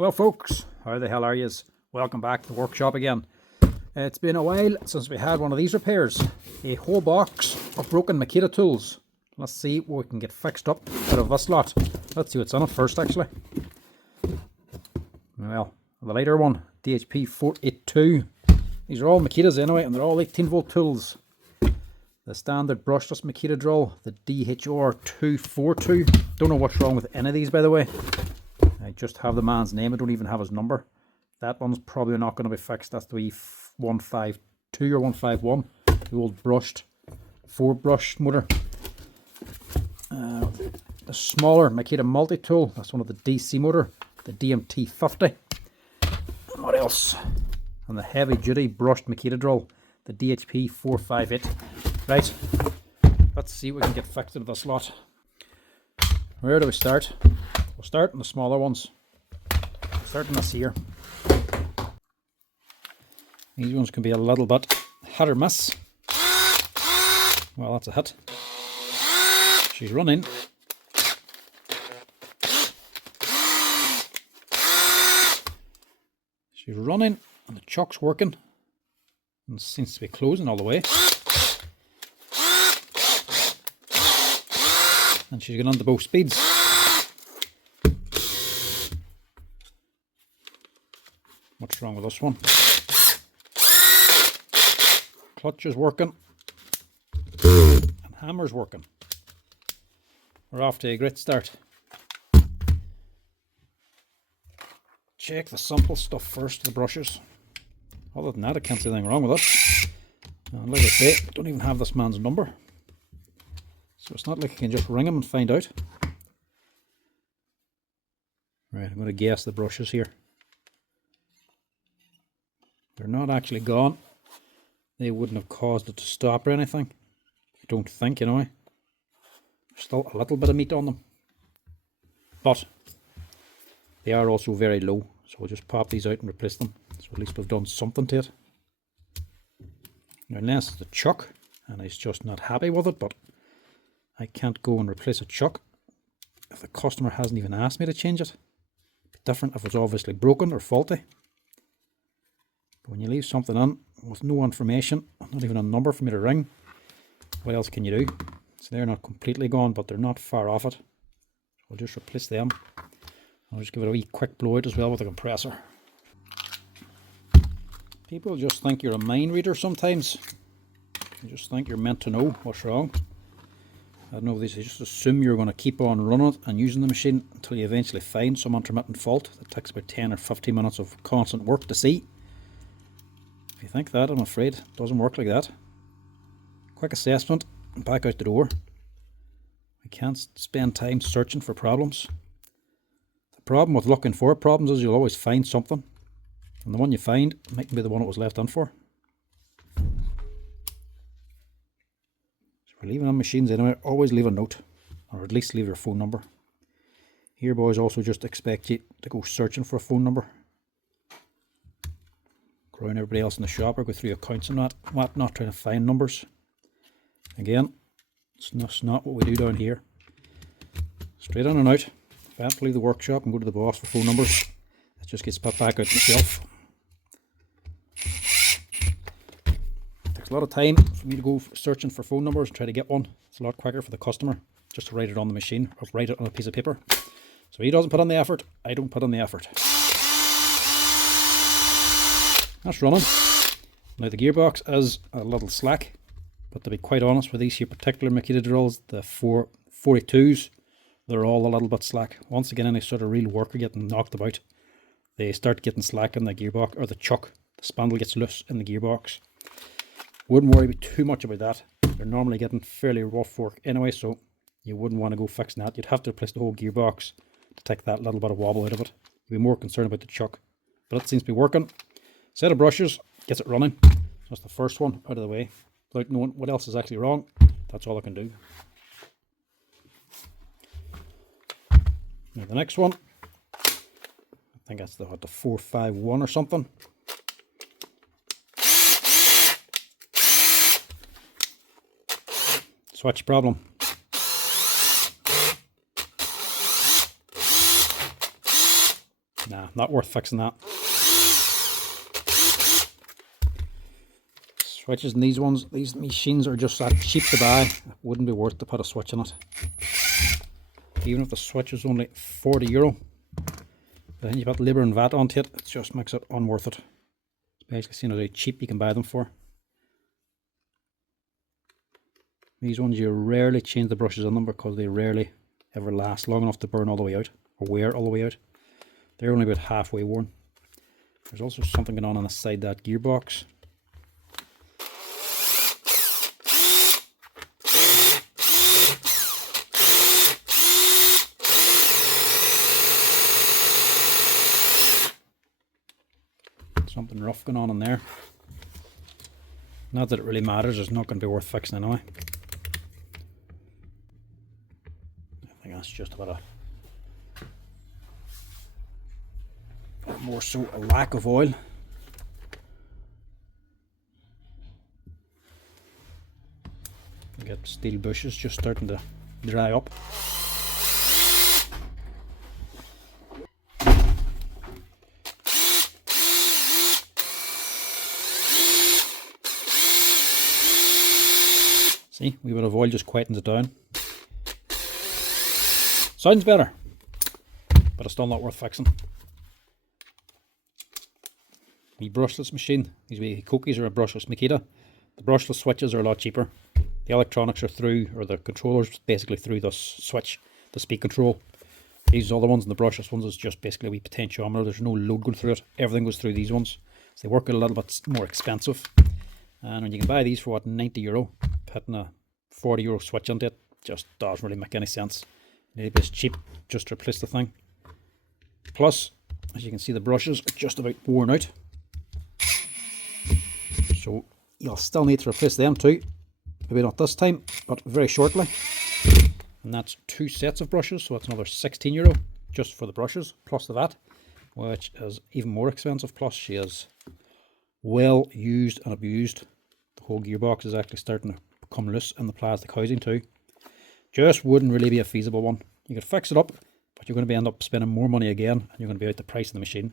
Well folks, how the hell are yous? Welcome back to the workshop again. It's been a while since we had one of these repairs. A whole box of broken Makita tools. Let's see what we can get fixed up out of this lot. Let's see what's on it first actually. Well, the later one, DHP482. These are all Makitas anyway, and they're all 18 volt tools. The standard brushless Makita drill, the DHR242. Don't know what's wrong with any of these by the way. I just have the man's name, I don't even have his number. That one's probably not going to be fixed. That's the 152 or 151. The old brushed 4-brush motor. The smaller Makita Multi tool, that's one of the DC motor, the DMT50. And what else? And the heavy duty brushed Makita drill, the DHP458. Right, let's see what we can get fixed into this lot. Where do we start? We'll start in the smaller ones. Start in this here. These ones can be a little bit hit or miss. Well, that's a hit. She's running. She's running and the chuck's working. And it seems to be closing all the way. And she's going on to both speeds. What's wrong with this one? Clutch is working. And hammer's working. We're off to a great start. Check the simple stuff first, the brushes. Other than that, I can't see anything wrong with it. And like I say, I don't even have this man's number. So it's not like I can just ring him and find out. Right, I'm going to guess the brushes here. They're not actually gone. They wouldn't have caused it to stop or anything. I don't think, anyway. There's still a little bit of meat on them. But they are also very low. So we'll just pop these out and replace them. So at least we've done something to it. Now unless it's the chuck and he's just not happy with it, but I can't go and replace a chuck if the customer hasn't even asked me to change it. It'd be different if it's obviously broken or faulty. But when you leave something in with no information, not even a number for me to ring, what else can you do? So they're not completely gone, but they're not far off it. So we'll just replace them. I'll just give it a wee quick blow out as well with the compressor. People just think you're a mind reader sometimes. You just think you're meant to know what's wrong. I don't know if they just assume you're going to keep on running it and using the machine until you eventually find some intermittent fault that takes about 10 or 15 minutes of constant work to see. If you think that, I'm afraid it doesn't work like that. Quick assessment and back out the door. I can't spend time searching for problems. The problem with looking for problems is you'll always find something. And the one you find might be the one it was left in for. So if you're leaving on machines anyway, always leave a note. Or at least leave your phone number. Here boys also just expect you to go searching for a phone number. Around everybody else in the shop or go through accounts and whatnot, trying to find numbers. Again, it's not what we do down here. Straight in and out. If I have to leave the workshop and go to the boss for phone numbers, it just gets put back out myself. It takes a lot of time for me to go searching for phone numbers and try to get one. It's a lot quicker for the customer just to write it on the machine or write it on a piece of paper. So he doesn't put on the effort, I don't put on the effort. That's running. Now the gearbox is a little slack, but to be quite honest with these here particular Makita drills, the 442s, they're all a little bit slack. Once again, any sort of real worker getting knocked about, they start getting slack in the gearbox, or the chuck. The spindle gets loose in the gearbox. Wouldn't worry too much about that. They're normally getting fairly rough work anyway, so you wouldn't want to go fixing that. You'd have to replace the whole gearbox to take that little bit of wobble out of it. You'd be more concerned about the chuck. But it seems to be working. Set of brushes, gets it running. So that's the first one out of the way. Without knowing what else is actually wrong, that's all I can do. Now the next one, I think that's the 451 or something. Switch problem. Nah, not worth fixing that. Switches in these machines are just that cheap to buy. It wouldn't be worth to put a switch in it. Even if the switch is only €40, then you put labour and VAT onto it, it just makes it unworth it. It's basically seeing how cheap you can buy them for. These ones you rarely change the brushes on them because they rarely ever last long enough to burn all the way out or wear all the way out. They're only about halfway worn. There's also something going on inside that gearbox. Something rough going on in there. Not that it really matters, it's not going to be worth fixing anyway. I think that's just about more so a lack of oil. You get steel bushes just starting to dry up. See, a wee bit of oil just quietens it down. Sounds better, but it's still not worth fixing. The brushless machine, these wee cookies are a brushless Makita. The brushless switches are a lot cheaper. The electronics are through, or the controllers basically through the switch, the speed control. These other ones and the brushless ones is just basically a wee potentiometer. There's no load going through it. Everything goes through these ones. So they work a little bit more expensive. And when you can buy these for what, €90, putting a €40 switch into it just doesn't really make any sense. It is cheap just to replace the thing. Plus, as you can see, the brushes are just about worn out. So you'll still need to replace them too. Maybe not this time, but very shortly. And that's 2 sets of brushes, so that's another €16 just for the brushes, plus the VAT, which is even more expensive. Plus she is well used and abused. The whole gearbox is actually starting to come loose in the plastic housing too. Just wouldn't really be a feasible one. You could fix it up, but you're going to end up spending more money again, and you're going to be out the price of the machine.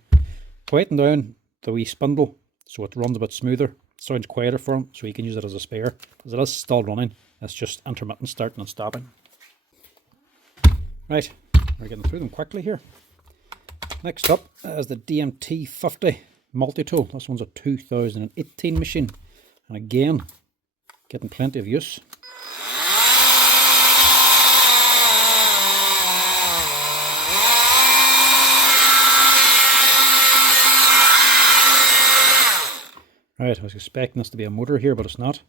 Quieten down the wee spindle so it runs a bit smoother. It sounds quieter for them, so you can use it as a spare, because it is still running. It's just intermittent starting and stopping. Right, we're getting through them quickly here. Next up is the DMT50 Multi tool. This one's a 2018 machine, and again, getting plenty of use. Right, I was expecting this to be a motor here, but it's not.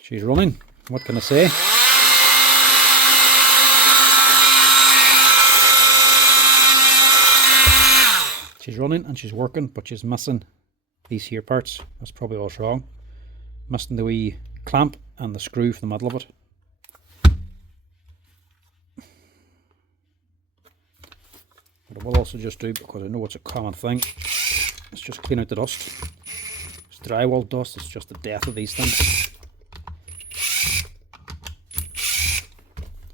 She's running. What can I say? She's running and she's working, but she's missing these here parts. That's probably what's wrong. Missing the wee clamp and the screw for the middle of it. What I will also just do, because I know it's a common thing, is just clean out the dust. It's drywall dust, it's just the death of these things.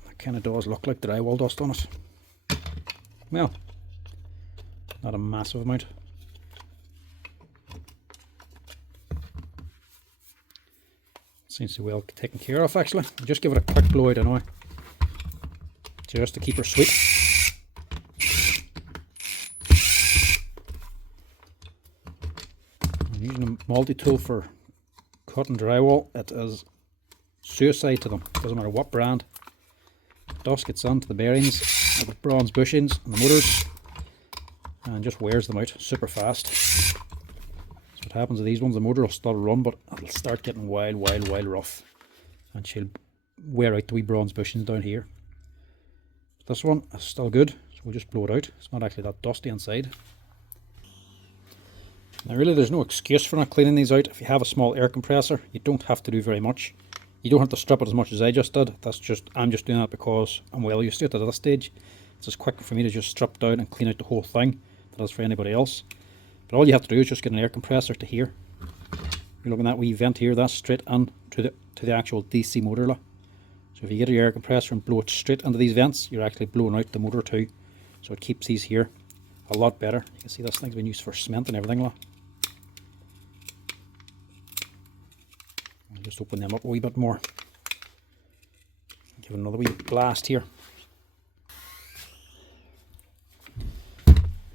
It kind of does look like drywall dust on it. Well, not a massive amount. Seems to be well taken care of actually. I'll just give it a quick blow out anyway, just to keep her sweet. I'm using a multi-tool for cutting drywall. It is suicide to them. Doesn't matter what brand. Dust gets onto the bearings, the bronze bushings and the motors, and just wears them out super fast. So what happens to these ones, the motor will still run, but it'll start getting wild rough, and she'll wear out the wee bronze bushings down here. This one is still good, so we'll just blow it out. It's not actually that dusty inside. Now really there's no excuse for not cleaning these out. If you have a small air compressor, you don't have to do very much. You don't have to strip it as much as I just did. I'm just doing that because I'm well used to it at this stage. It's just quicker for me to just strip down and clean out the whole thing than it is for anybody else. But all you have to do is just get an air compressor to here. You're looking at that wee vent here, that's straight in to the actual DC motor. So if you get your air compressor and blow it straight into these vents, you're actually blowing out the motor too. So it keeps these here a lot better. You can see this thing's been used for cement and everything. I'll just open them up a wee bit more. Give it another wee blast here.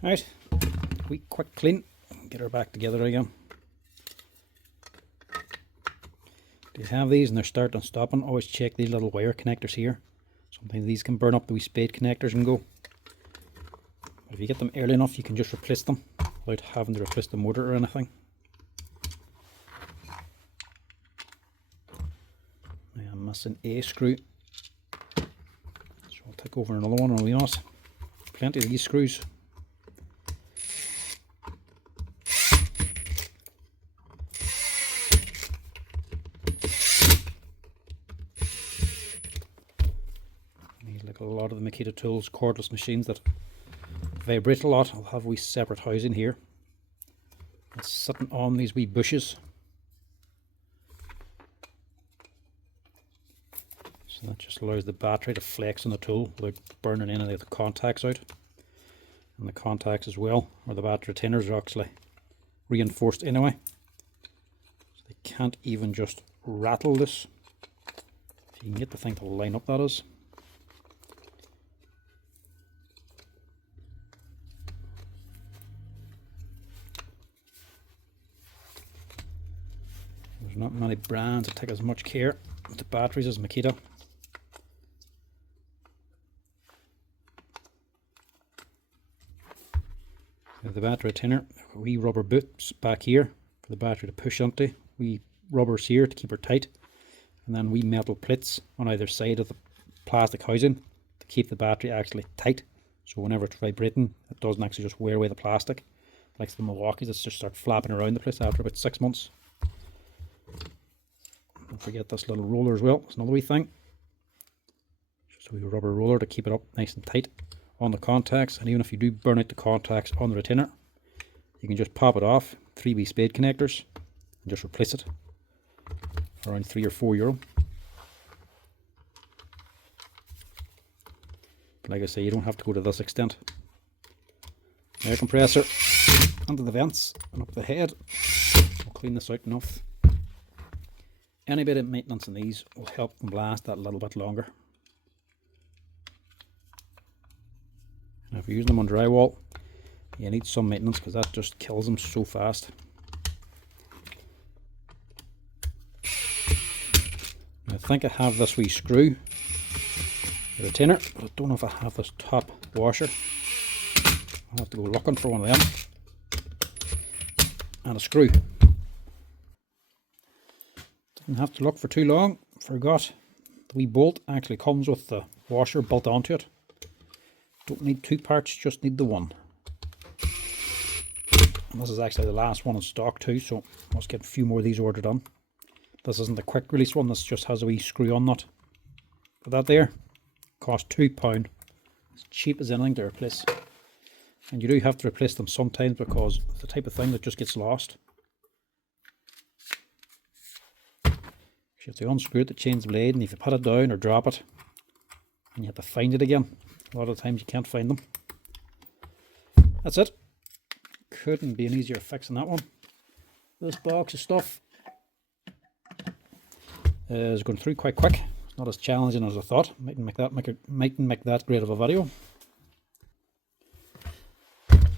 Right, wee quick clean. Get her back together again. If you have these and they're starting and stopping, always check these little wire connectors here. Sometimes these can burn up, the wee spade connectors and go. But if you get them early enough, you can just replace them without having to replace the motor or anything. I'm missing a screw, so I'll take over another one, or we not. Plenty of these screws. Like a lot of the Makita Tools cordless machines that vibrate a lot, I'll have a wee separate housing here. It's sitting on these wee bushes. So that just allows the battery to flex on the tool without burning any of the contacts out. And the contacts as well, or the battery retainers, are actually reinforced anyway. So they can't even just rattle this. If you can get the thing to line up, that is. There's not many brands that take as much care with the batteries as Makita. The battery retainer, wee rubber boots back here for the battery to push onto, wee rubbers here to keep her tight, and then wee metal plates on either side of the plastic housing to keep the battery actually tight, so whenever it's vibrating it doesn't actually just wear away the plastic like the Milwaukees that just start flapping around the place after about 6 months. Don't forget this little roller as well, it's another wee thing. Just a wee rubber roller to keep it up nice and tight on the contacts, and even if you do burn out the contacts on the retainer, you can just pop it off, 3 wee spade connectors, and just replace it for around €3 or €4. But like I say, you don't have to go to this extent. Air compressor under the vents and up the head. We'll clean this out enough. Any bit of maintenance in these will help them last that little bit longer. Now if you're using them on drywall, you need some maintenance because that just kills them so fast. I think I have this wee screw, the retainer, but I don't know if I have this top washer. I'll have to go looking for one of them. And a screw. Didn't have to look for too long. Forgot the wee bolt actually comes with the washer built onto it. Don't need 2 parts, just need the one. And this is actually the last one in stock too, so must get a few more of these ordered on. This isn't the quick release one, this just has a wee screw on nut. But that there cost £2. It's cheap as anything to replace. And you do have to replace them sometimes because it's the type of thing that just gets lost. You have to unscrew it to change the blade, and if you put it down or drop it, and you have to find it again, a lot of times you can't find them. That's it. Couldn't be an easier fix than that one. This box of stuff is going through quite quick. It's not as challenging as I thought. Mightn't make that great of a video.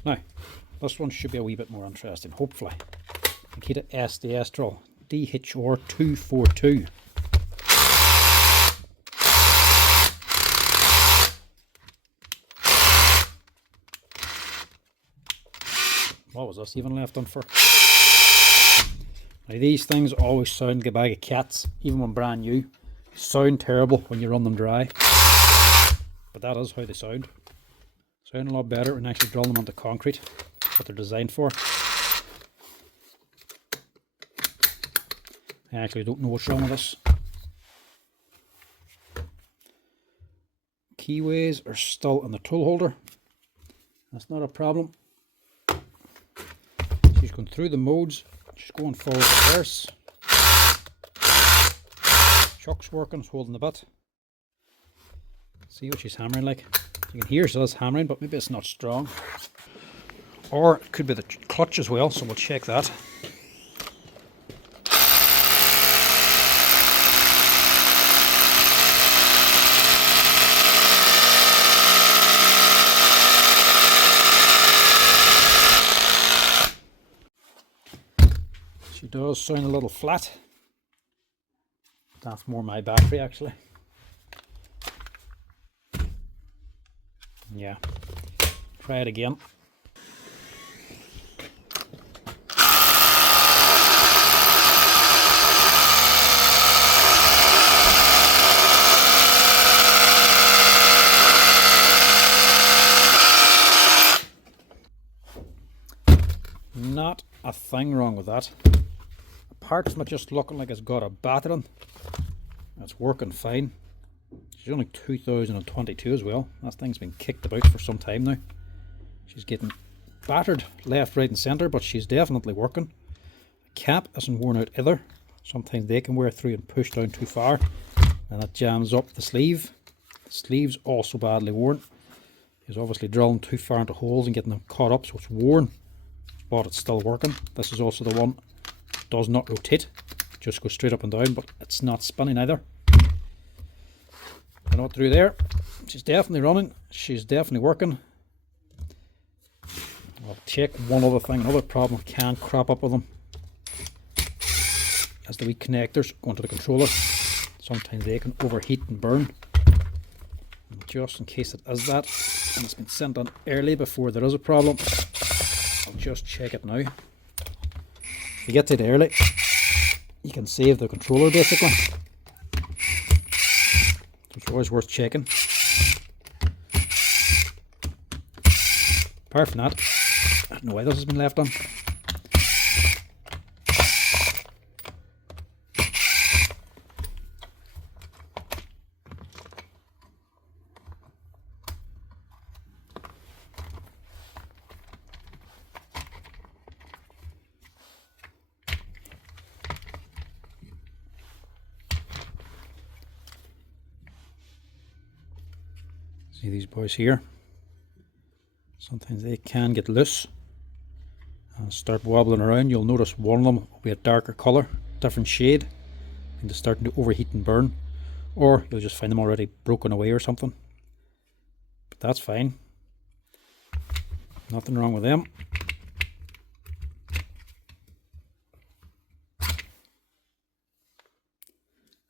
Now, this one should be a wee bit more interesting, hopefully. Makita SDS drill, DHR242. What was this even left on for? Now these things always sound like a bag of cats, even when brand new. Sound terrible when you run them dry. But that is how they sound. Sound a lot better when actually drill them onto concrete, what they're designed for. I actually don't know what's wrong with this. Keyways are still in the tool holder. That's not a problem. She's going through the modes. She's going forward reverse. Chuck's working, it's holding the bit. See what she's hammering like? You can hear she does hammering, but maybe it's not strong. Or it could be the clutch as well, so we'll check that. She does sound a little flat. That's more my battery actually. Yeah. Try it again. Not a thing wrong with that. Apart from it just looking like it's got a battering. It's working fine. She's only 2022 as well. That thing's been kicked about for some time now. She's getting battered left, right and centre, but she's definitely working. The cap isn't worn out either. Sometimes they can wear through and push down too far and it jams up the sleeve. The sleeve's also badly worn. He's obviously drilling too far into holes and getting them caught up, so it's worn, but it's still working. This is also the one that does not rotate, just goes straight up and down, but it's not spinning either. Not through there. She's definitely running. She's definitely working. I'll check one other thing. Another problem can crop up with them as the wee connectors going to the controller. Sometimes they can overheat and burn. And just in case it is that, and it's been sent on early before there is a problem, I'll just check it now. If you get to it early, you can save the controller basically. It's always worth checking. Apart from that, I don't know why this has been left on. See these boys here? Sometimes they can get loose and start wobbling around. You'll notice one of them will be a darker colour, different shade, and they're starting to overheat and burn. Or you'll just find them already broken away or something. But that's fine. Nothing wrong with them.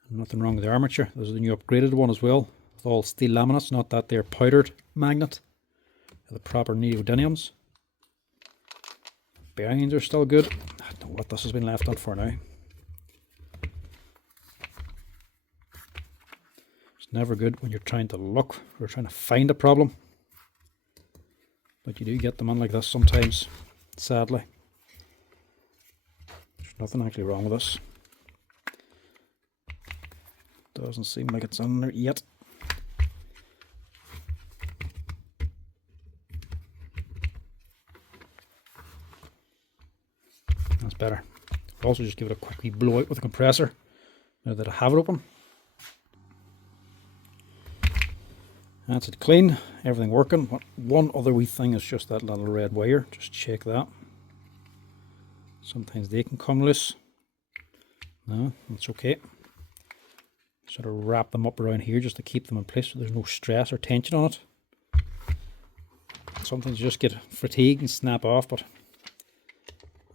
Nothing wrong with the armature. This is the new upgraded one as well. With all steel laminates, not that they're powdered magnet. They're the proper neodymiums. Bearings are still good. I don't know what this has been left on for now. It's never good when you're trying to look or trying to find a problem. But you do get them on like this sometimes, sadly. There's nothing actually wrong with this. Doesn't seem like it's on there yet. That's better. I'll also just give it a quick wee blow out with the compressor now that I have it open. That's it clean, everything working. One other wee thing is just that little red wire. Just check that. Sometimes they can come loose. No, that's okay. Sort of wrap them up around here just to keep them in place so there's no stress or tension on it. Sometimes you just get fatigued and snap off, but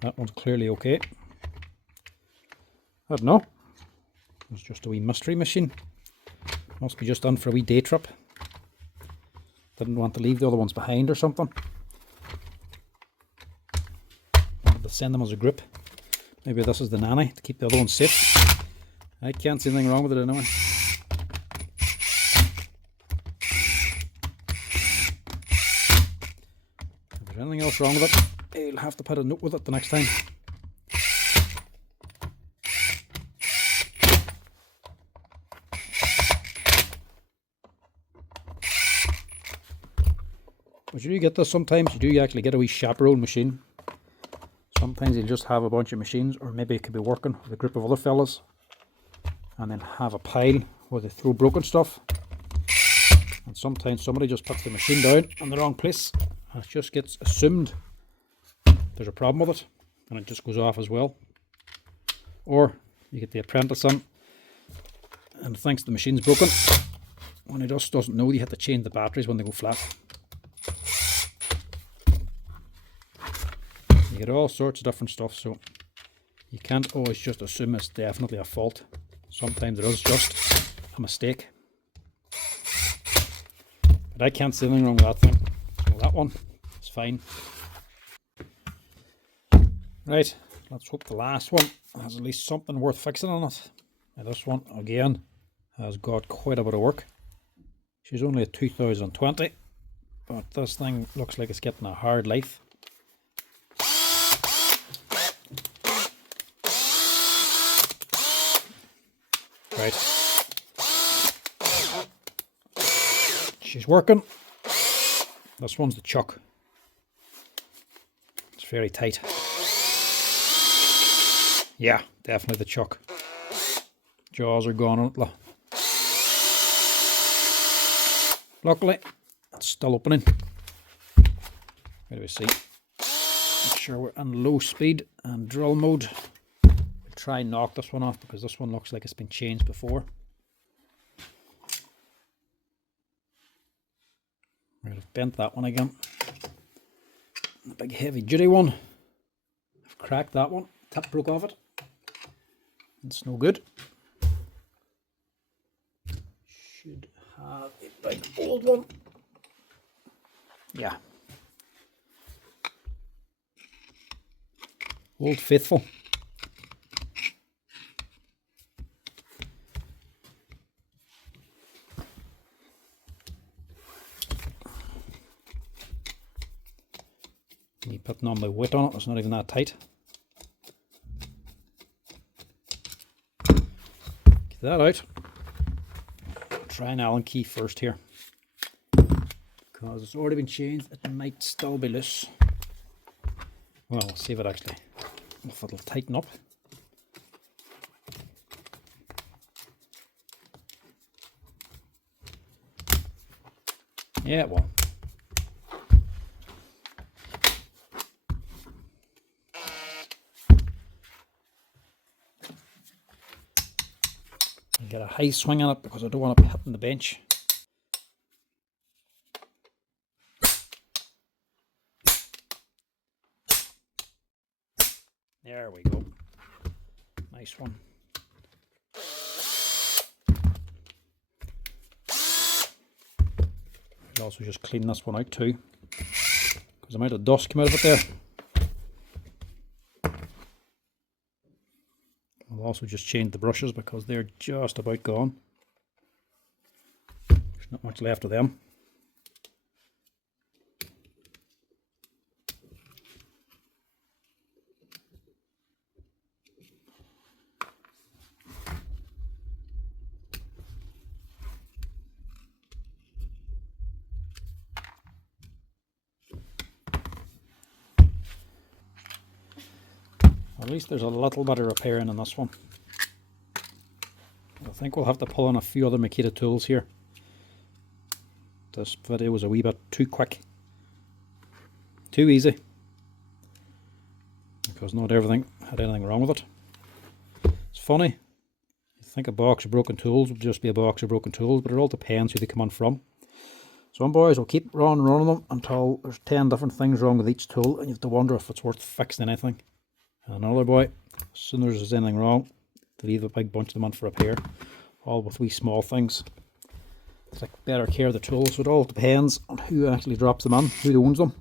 that one's clearly okay. I don't know. It's just a wee mystery machine. Must be just done for a wee day trip. Didn't want to leave the other ones behind or something. Wanted to send them as a group. Maybe this is the nanny to keep the other ones safe. I can't see anything wrong with it anyway. If there's anything else wrong with it, I'll have to put a note with it the next time. But you do get this sometimes. You do actually get a wee chaperone machine. Sometimes you'll just have a bunch of machines, or maybe it could be working with a group of other fellas, and then have a pile where they throw broken stuff, And sometimes somebody just puts the machine down in the wrong place and it just gets assumed there's a problem with it and it just goes off as well. Or you get the apprentice in and thinks the machine's broken when he just doesn't know you have to change the batteries when they go flat. You get all sorts of different stuff, so you can't always just assume it's definitely a fault. Sometimes it is just a mistake. But I can't see anything wrong with that thing. So that one is fine. Right, let's hope the last one has at least something worth fixing on it. Now this one, again, has got quite a bit of work. She's only a 2020, but this thing looks like it's getting a hard life. Right. She's working. This one's the chuck. It's very tight. Yeah, definitely the chuck. Jaws are gone on it. Luckily, it's still opening. Where do we see? Make sure we're in low speed and drill mode. We'll try and knock this one off because this one looks like it's been changed before. Right, I've bent that one again. The big heavy duty one. I've cracked that one. Tip broke off it. It's no good. Should have a big old one. Yeah. Old Faithful. You putting on the weight on it, it's not even that tight. Get that out. Try an Allen key first here. Because it's already been changed, it might still be loose. Well, we'll see if it'll tighten up. Yeah, it will. Get a high swing on it because I don't want to be hitting the bench. There we go. Nice one. I'll also just clean this one out too, because the amount of dust came out of it there. I'll also just change the brushes because they're just about gone. There's not much left of them. At least there's a little bit of repairing on this one. I think we'll have to pull on a few other Makita tools here. This video was a wee bit too quick. Too easy. Because not everything had anything wrong with it. It's funny. You think a box of broken tools would just be a box of broken tools, but it all depends who they come on from. Some boys will keep running them until there's 10 different things wrong with each tool and you have to wonder if it's worth fixing anything. And another boy, as soon as there's anything wrong, they leave a big bunch of them on for repair, all with wee small things. It's like better care of the tools, so it all depends on who actually drops them on, who owns them.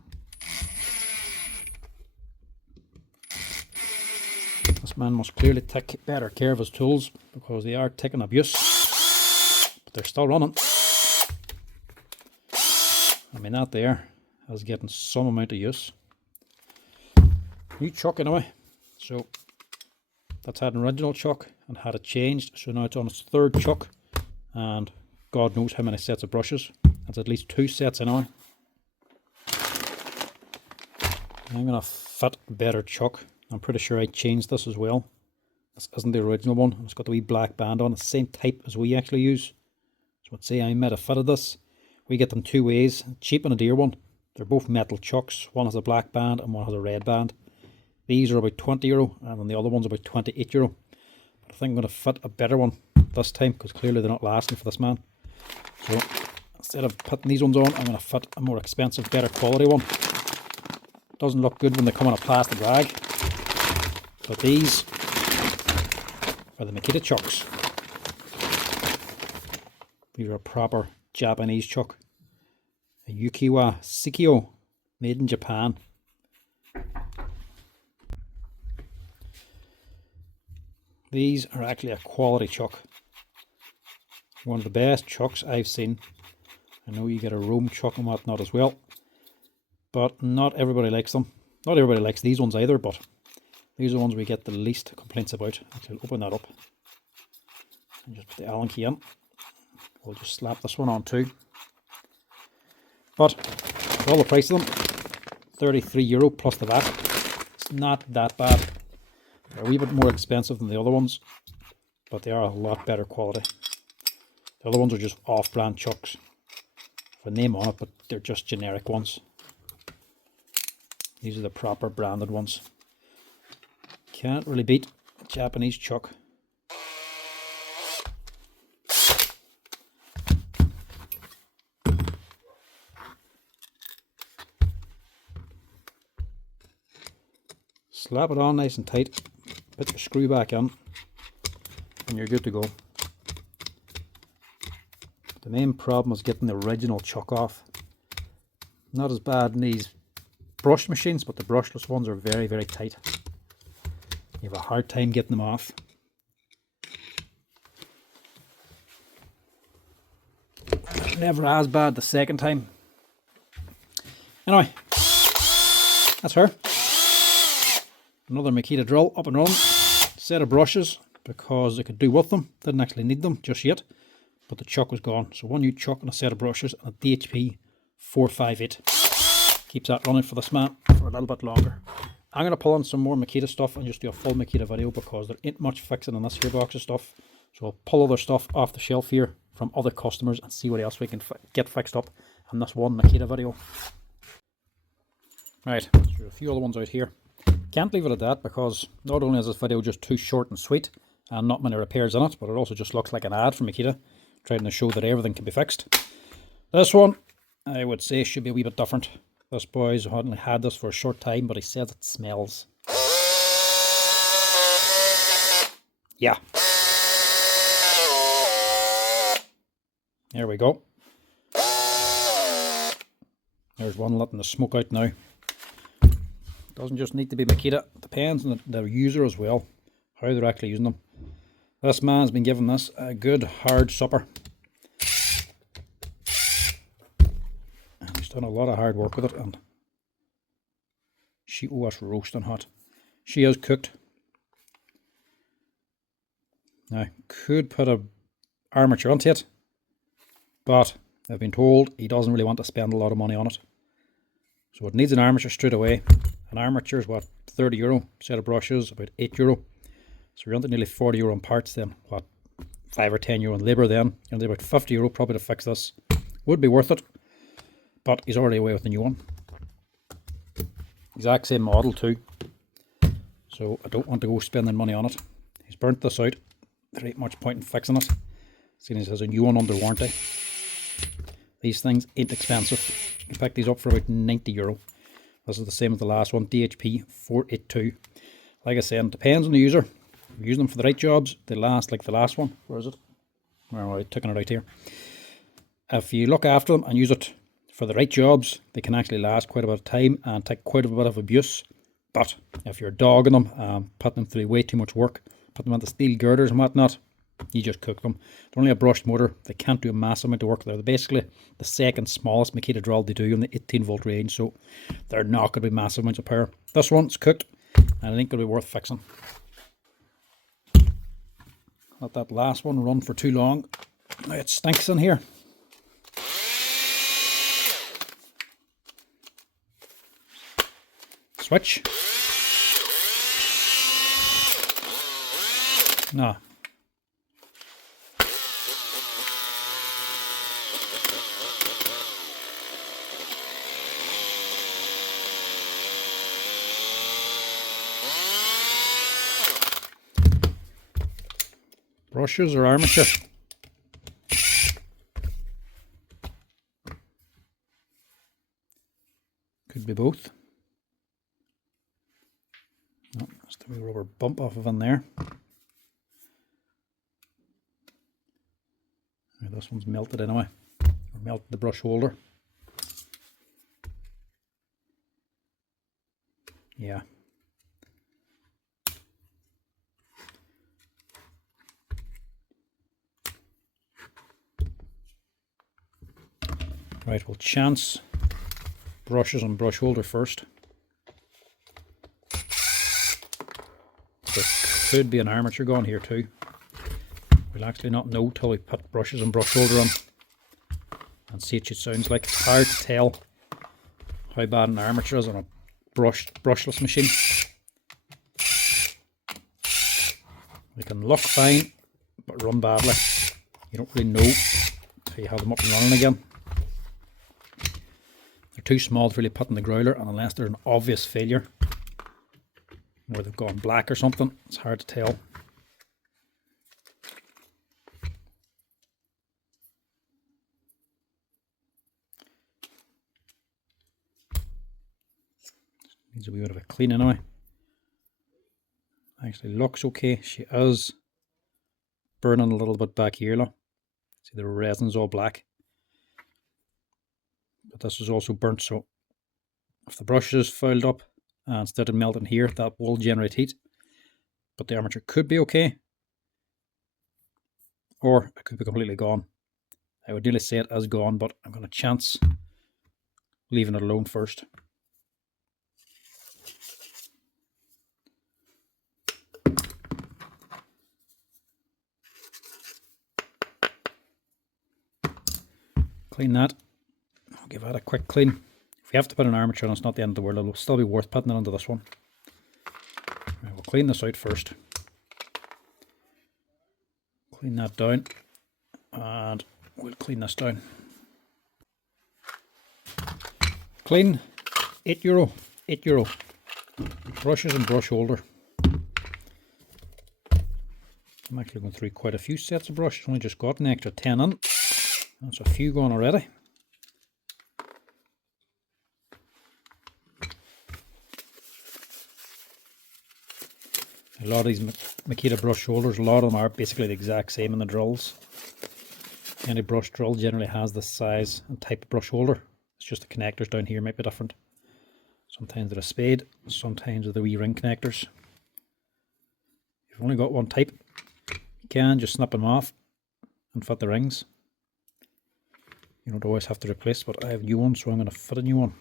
This man must clearly take better care of his tools because they are taking abuse, but they're still running. I mean, that there is getting some amount of use. New chuck anyway. So that's had an original chuck and had it changed, so now it's on its third chuck, and God knows how many sets of brushes. That's at least 2 sets anyway. I'm gonna fit a better chuck. I'm pretty sure I changed this as well. This isn't the original one. It's got the wee black band on. It's the same type as we actually use. So let's say I might have fitted this We get them two ways, cheap and a dear one. They're both metal chucks. One has a black band and one has a red band. These are about €20 and then the other one's about €28. But I think I'm going to fit a better one this time because clearly they're not lasting for this man. So instead of putting these ones on, I'm going to fit a more expensive, better quality one. Doesn't look good when they come in a plastic bag. But these are the Makita chucks. These are a proper Japanese chuck. A Yukiwa Sikio, made in Japan. These are actually a quality chuck. One of the best chucks I've seen. I know you get a Rome chuck and whatnot as well, but not everybody likes them. Not everybody likes these ones either, but these are the ones we get the least complaints about. Actually, I'll open that up and just put the Allen key in. We'll just slap this one on too. But for all the price of them, €33 plus the VAT. It's not that bad. They're a wee bit more expensive than the other ones, but they are a lot better quality. The other ones are just off-brand chucks. A name on it, but they're just generic ones. These are the proper branded ones. Can't really beat a Japanese chuck. Slap it on nice and tight, put your screw back in, and you're good to go. The main problem is getting the original chuck off. Not as bad in these brush machines, but the brushless ones are very, very tight. You have a hard time getting them off. Never as bad the second time. Anyway, that's her. Another Makita drill up and running. Set of brushes because I could do with them. Didn't actually need them just yet, but the chuck was gone. So one new chuck and a set of brushes and a DHP458. Keeps that running for this man for a little bit longer. I'm going to pull on some more Makita stuff and just do a full Makita video because there ain't much fixing in this here box of stuff. So I'll pull other stuff off the shelf here from other customers and see what else we can get fixed up in this one Makita video. Right, so a few other ones out here. Can't leave it at that because not only is this video just too short and sweet and not many repairs in it, but it also just looks like an ad for Makita trying to show that everything can be fixed. This one, I would say, should be a wee bit different. This boy's only had this for a short time, but he says it smells. Yeah. There we go. There's one letting the smoke out now. Doesn't just need to be Makita, it depends on the user as well, how they're actually using them. This man's been giving this a good hard supper. And he's done a lot of hard work with it, and she was roasting hot. She is cooked. Now, could put a armature onto it, but I've been told he doesn't really want to spend a lot of money on it. So it needs an armature straight away. An armature is what, €30, set of brushes about €8. So you're onto nearly €40 on parts then, what, €5 or €10 on labour then. You'll need about €50 probably to fix this. Would be worth it, but he's already away with the new one. Exact same model too. So I don't want to go spending money on it. He's burnt this out. There ain't much point in fixing it, seeing as he has a new one under warranty. These things ain't expensive. You can pick these up for about €90. This is the same as the last one, DHP482. Like I said, it depends on the user. If you're using them for the right jobs, they last like the last one. Where is it? Well, I'm taking it out here. If you look after them and use it for the right jobs, they can actually last quite a bit of time and take quite a bit of abuse. But if you're dogging them, putting them through way too much work, putting them into steel girders and whatnot, you just cook them. They're only a brushed motor. They can't do a massive amount of work. They're basically the second smallest Makita drill they do in the 18 volt range, so they're not going to be massive amounts of power. This one's cooked and it ain't going to be worth fixing. Let that last one run for too long. Now it stinks in here. Switch. No. Brushes or armature? Could be both. Oh, there's the wee rubber bump off of in there. This one's melted anyway, or melted the brush holder. Yeah. Right, we'll chance brushes and brush holder first. There could be an armature gone here too. We'll actually not know till we put brushes and brush holder on and see what it sounds like. It's hard to tell how bad an armature is on a brushless machine. They can look fine but run badly. You don't really know until you have them up and running again. They're too small to really put in the growler, and unless there's an obvious failure where they've gone black or something, it's hard to tell. Needs a wee bit of a clean anyway. Actually looks okay. She is burning a little bit back here, look. See, the resin's all black. But this is also burnt, so if the brush is fouled up and instead of melting here, that will generate heat. But the armature could be okay, or it could be completely gone. I would nearly say it is gone, but I'm going to chance leaving it alone first. Clean that. I'll give that a quick clean. If we have to put an armature on, it's not the end of the world. It'll still be worth putting it onto this one. Right, we'll clean this out first. Clean that down, and we'll clean this down. Clean, €8, €8. Brushes and brush holder. I'm actually going through quite a few sets of brushes. Only just got an extra 10 in. That's a few gone already. A lot of these Makita brush holders, a lot of them are basically the exact same in the drills. Any brush drill generally has the size and type of brush holder. It's just the connectors down here might be different. Sometimes they're a spade, sometimes they're the wee ring connectors. If you've only got one type, you can just snip them off and fit the rings. You don't always have to replace, but I have new ones, so I'm going to fit a new one.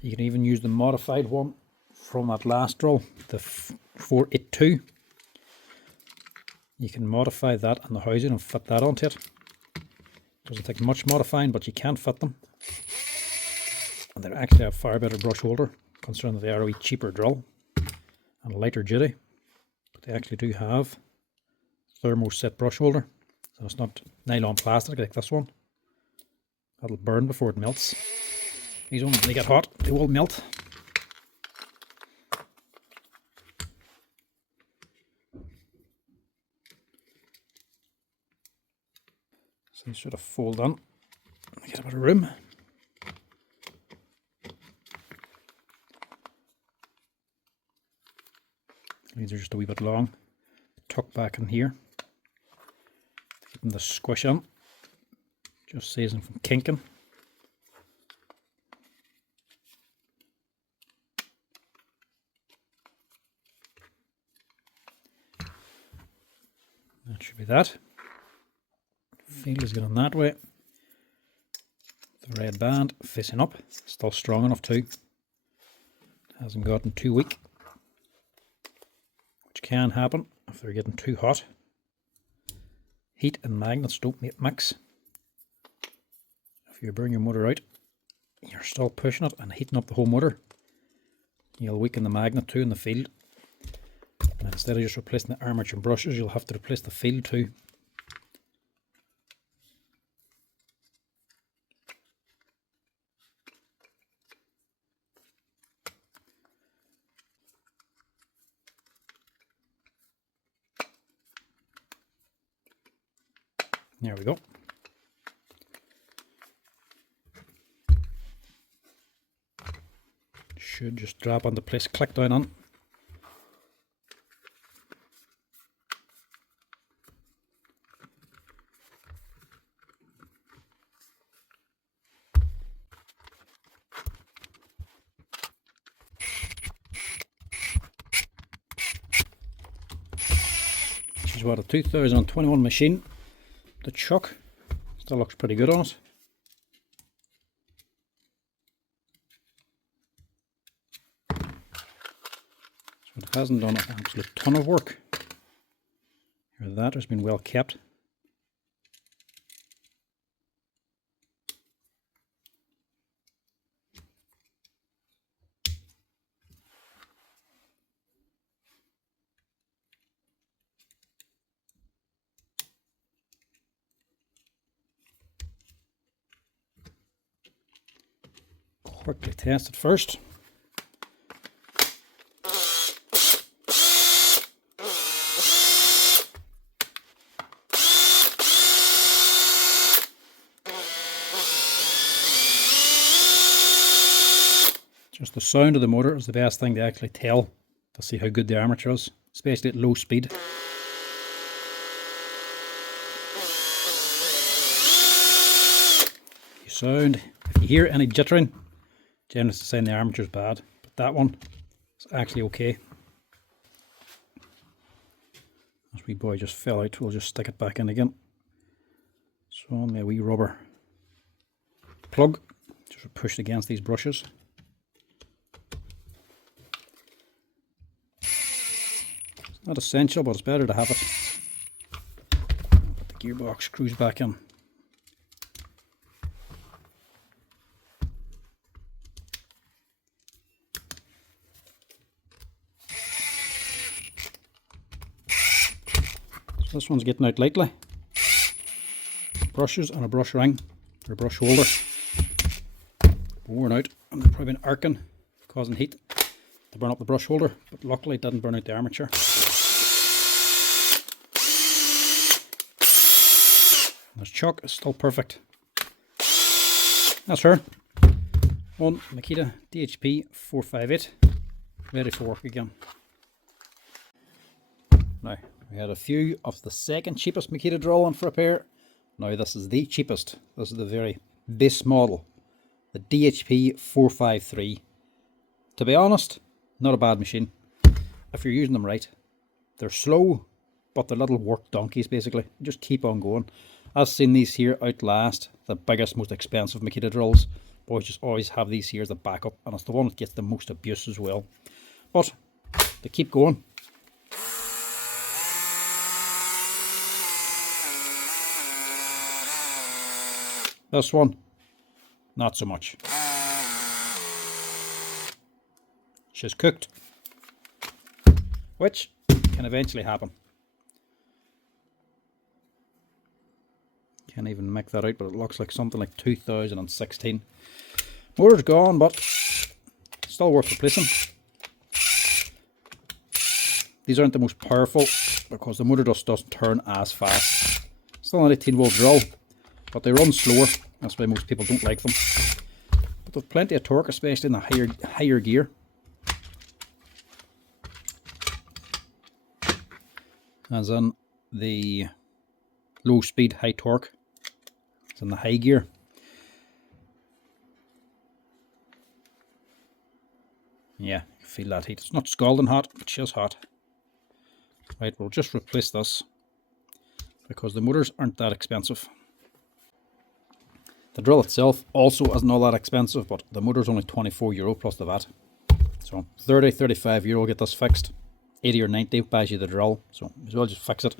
You can even use the modified one from that last drill, the 482. You can modify that on the housing and fit that onto it. Doesn't take much modifying, but you can fit them. And they actually have far better brush holder, considering that they are a wee cheaper drill and lighter duty. But they actually do have thermoset brush holder, so it's not nylon plastic like this one. That'll burn before it melts. These ones, when they get hot, they will melt. So these sort of fold on. Get a bit of room. These are just a wee bit long. Tuck back in here. Keep them the squish on. Just saves them from kinking. That should be that. Field is going that way. The red band facing up, still strong enough too. Hasn't gotten too weak, which can happen if they're getting too hot. Heat and magnets don't mix. If you burn your motor out, you're still pushing it and heating up the whole motor. You'll weaken the magnet too in the field. And instead of just replacing the armature and brushes, you'll have to replace the field too. There we go. Should just drop onto place, click down on. This is what a 2021 machine. The chuck still looks pretty good on it. So it hasn't done an absolute ton of work. That has been well kept. Quickly test it first. Just the sound of the motor is the best thing to actually tell to see how good the armature is, especially at low speed. If you hear any jittering, generally it's a sign the armature is bad, but that one is actually okay. This wee boy just fell out, we'll just stick it back in again. So only a wee rubber plug, just pushed against these brushes. It's not essential, but it's better to have it. Put the gearbox screws back in. This one's getting out lightly. Brushes and a brush ring, or a brush holder, worn out, and they've probably been arcing, causing heat to burn up the brush holder, but luckily it didn't burn out the armature. This chuck is still perfect. That's her. One Makita DHP458, ready for work again. Now, we had a few of the second cheapest Makita drill on for repair. Now this is the cheapest. This is the very base model, the DHP453. To be honest, not a bad machine if you're using them right. They're slow, but they're little work donkeys basically. You just keep on going. I've seen these here outlast the biggest, most expensive Makita drills. Boys just always have these here as a backup, and it's the one that gets the most abuse as well. But they keep going. This one, not so much. She's cooked, which can eventually happen. Can't even make that out, but it looks like something like 2016. Motor's gone, but still worth replacing. These aren't the most powerful because the motor just doesn't turn as fast. Still an 18-volt drill, but they run slower. That's why most people don't like them. But they've plenty of torque, especially in the higher gear. As in the low speed, high torque. It's in the high gear. Yeah, you can feel that heat. It's not scalding hot, but she's hot. Right, we'll just replace this because the motors aren't that expensive. The drill itself also isn't all that expensive, but the motor's only €24 plus the VAT. So 30, 35 euro get this fixed. 80 or 90 buys you the drill, so may as well just fix it.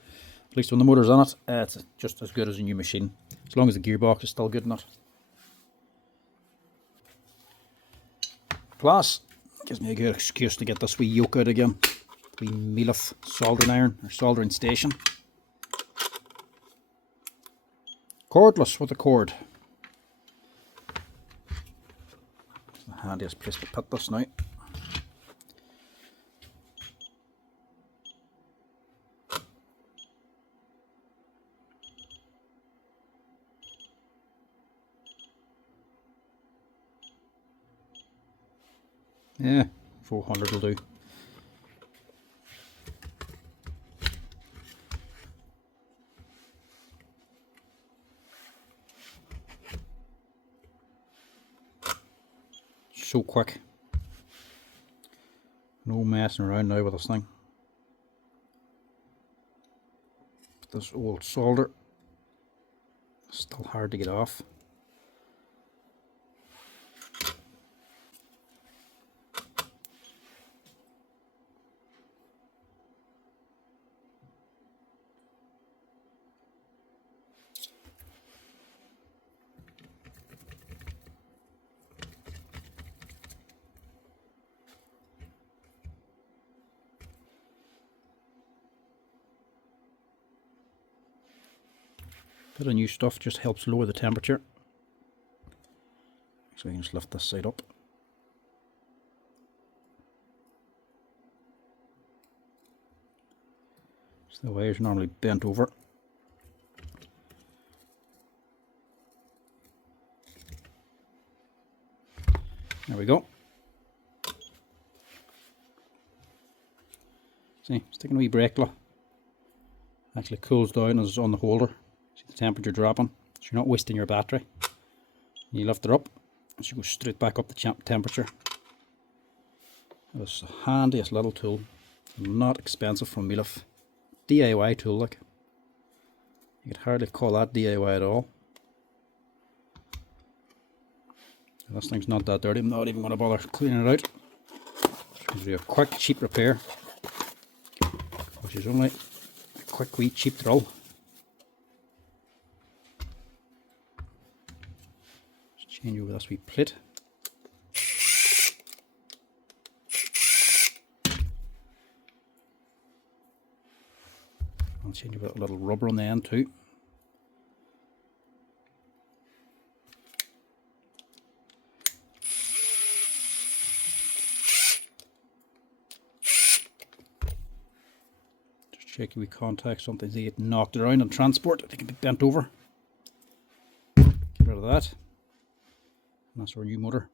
At least when the motor's on it, it's just as good as a new machine, as long as the gearbox is still good in it. Plus, gives me a good excuse to get this wee yoke out again. The wee Meath soldering iron, or soldering station. Cordless with a cord. It's the handiest place to put this now. Yeah, 400 will do. So quick. No messing around now with this thing. This old solder, still hard to get off. Bit of new stuff just helps lower the temperature. So we can just lift this side up. So the wire's normally bent over. There we go. See, sticking a wee brake lock. Actually cools down as it's on the holder. See the temperature dropping, so you're not wasting your battery. You lift it up, and she goes straight back up the temperature. It's the handiest little tool, not expensive from Mealif. DIY tool, like. You could hardly call that DIY at all. This thing's not that dirty, I'm not even going to bother cleaning it out. Just going to do a quick, cheap repair, which is only a quick, wee, cheap drill. Just change over this wee plate. I'll change over that little rubber on the end too. Check your wee contacts, sometimes they get knocked around on transport, they can be bent over. Get rid of that. And that's our new motor.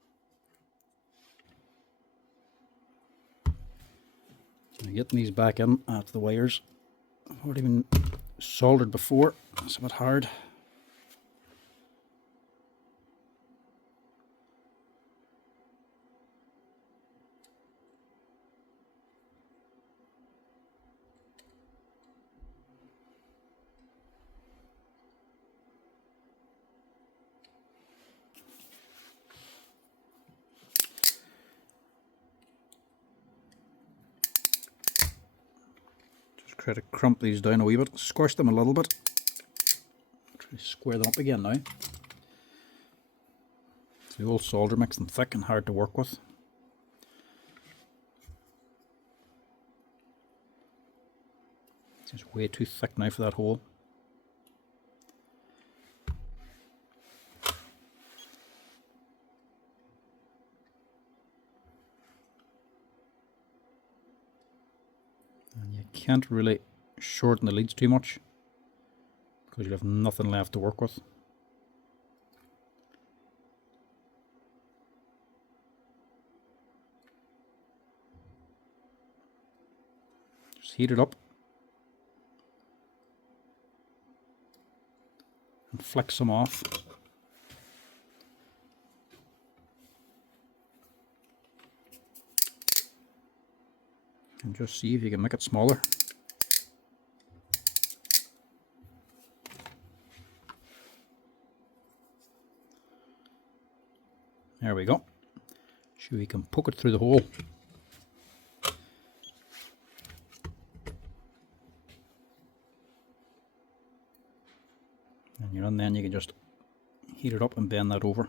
So getting these back in after the wires. I've already been soldered before, it's a bit hard. Try to crump these down a wee bit, squash them a little bit. Try to square them up again now. It's the old solder makes them thick and hard to work with. It's way too thick now for that hole. And you can't really shorten the leads too much because you'll have nothing left to work with. Just heat it up and flex them off. And just see if you can make it smaller. There we go. So we can poke it through the hole. And then you can just heat it up and bend that over.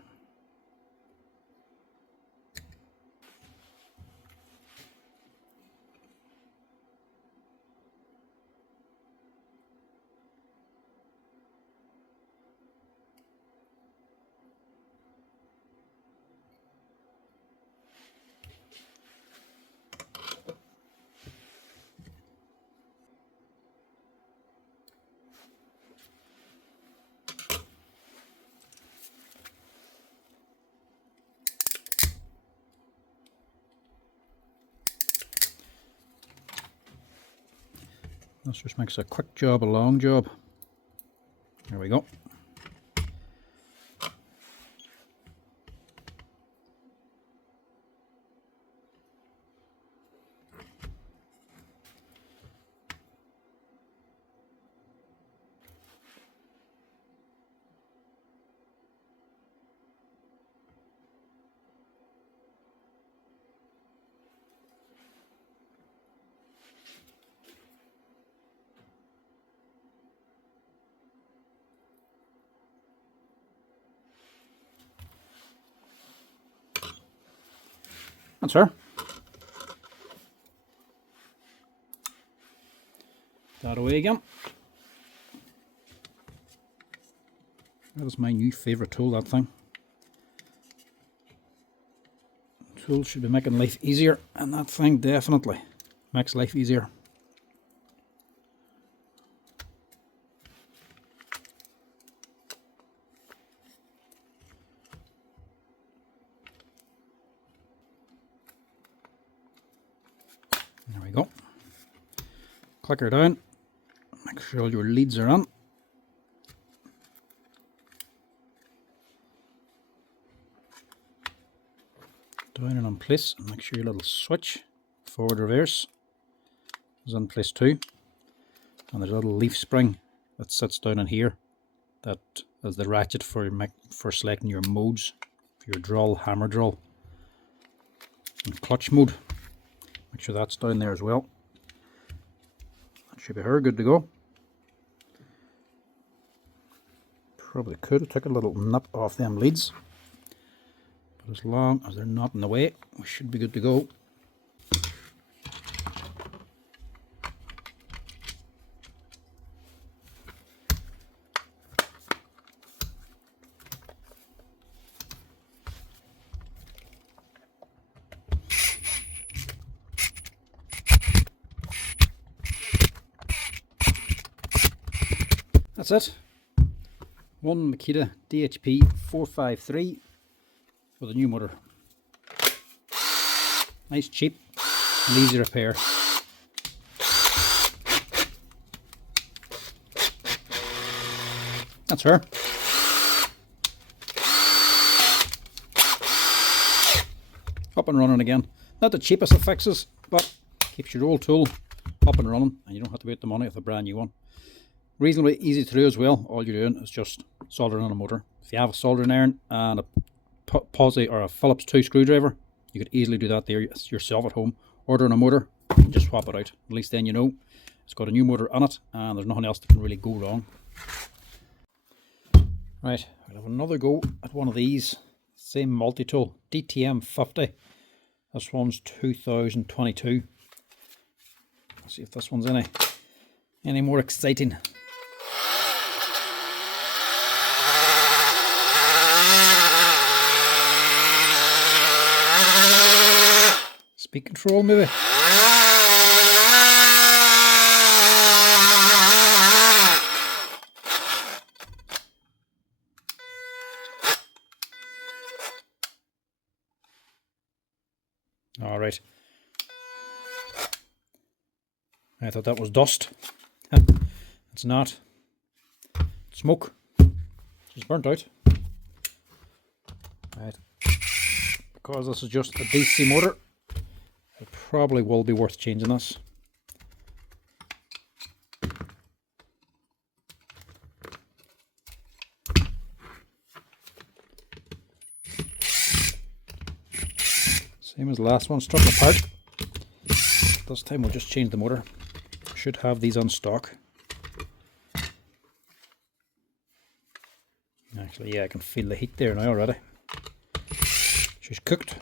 This just makes a quick job a long job. There we go. That's her. That away again. That is my new favourite tool, that thing. Tools should be making life easier, and that thing definitely makes life easier. There we go. Click her down. Make sure all your leads are on. Down and in place, and make sure your little switch, forward reverse, is in place too. And there's a little leaf spring that sits down in here. That is the ratchet for selecting your modes, for your drill, hammer drill, and clutch mode. Make sure that's down there as well. That should be her, good to go. Probably could have took a little nip off them leads, but as long as they're not in the way, we should be good to go. That's it. One Makita DHP453 with a new motor. Nice, cheap, and easy repair. That's her. Up and running again. Not the cheapest of fixes, but keeps your old tool up and running, and you don't have to wait the money of a brand new one. Reasonably easy to do as well. All you're doing is just soldering on a motor. If you have a soldering iron and a Posi or a Phillips 2 screwdriver, you could easily do that there yourself at home. Ordering a motor and just swap it out. At least then you know it's got a new motor on it and there's nothing else that can really go wrong. Right, I'll have another go at one of these. Same multi-tool, DTM50. This one's 2022. Let's see if this one's any more exciting. Speed control maybe. All right. I thought that was dust. It's not. Smoke. It's burnt out. Right. Because this is just a DC motor, it probably will be worth changing this. Same as the last one, struck apart. This time we'll just change the motor. Should have these on stock. Actually, yeah, I can feel the heat there now already. She's cooked.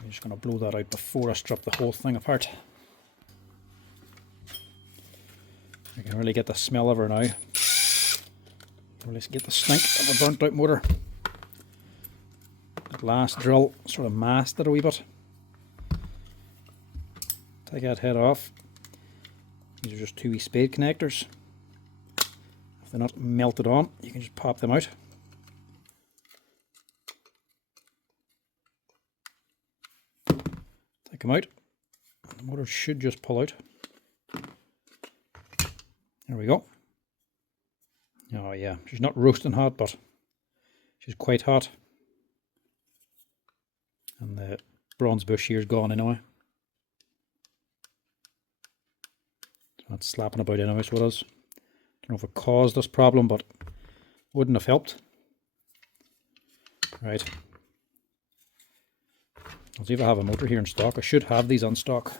I'm just going to blow that out before I strip the whole thing apart. I can really get the smell of her now. Really get the stink of a burnt out motor. That last drill sort of masked it a wee bit. Take that head off. These are just two wee spade connectors. If they're not melted on, you can just pop them out. Take them out. The motor should just pull out. There we go. Oh yeah, she's not roasting hot, but she's quite hot. And the bronze bush here is gone anyway. It's not slapping about anyway, so it is. Don't know if it caused this problem, but wouldn't have helped. Right. I'll see if I have a motor here in stock. I should have these on stock.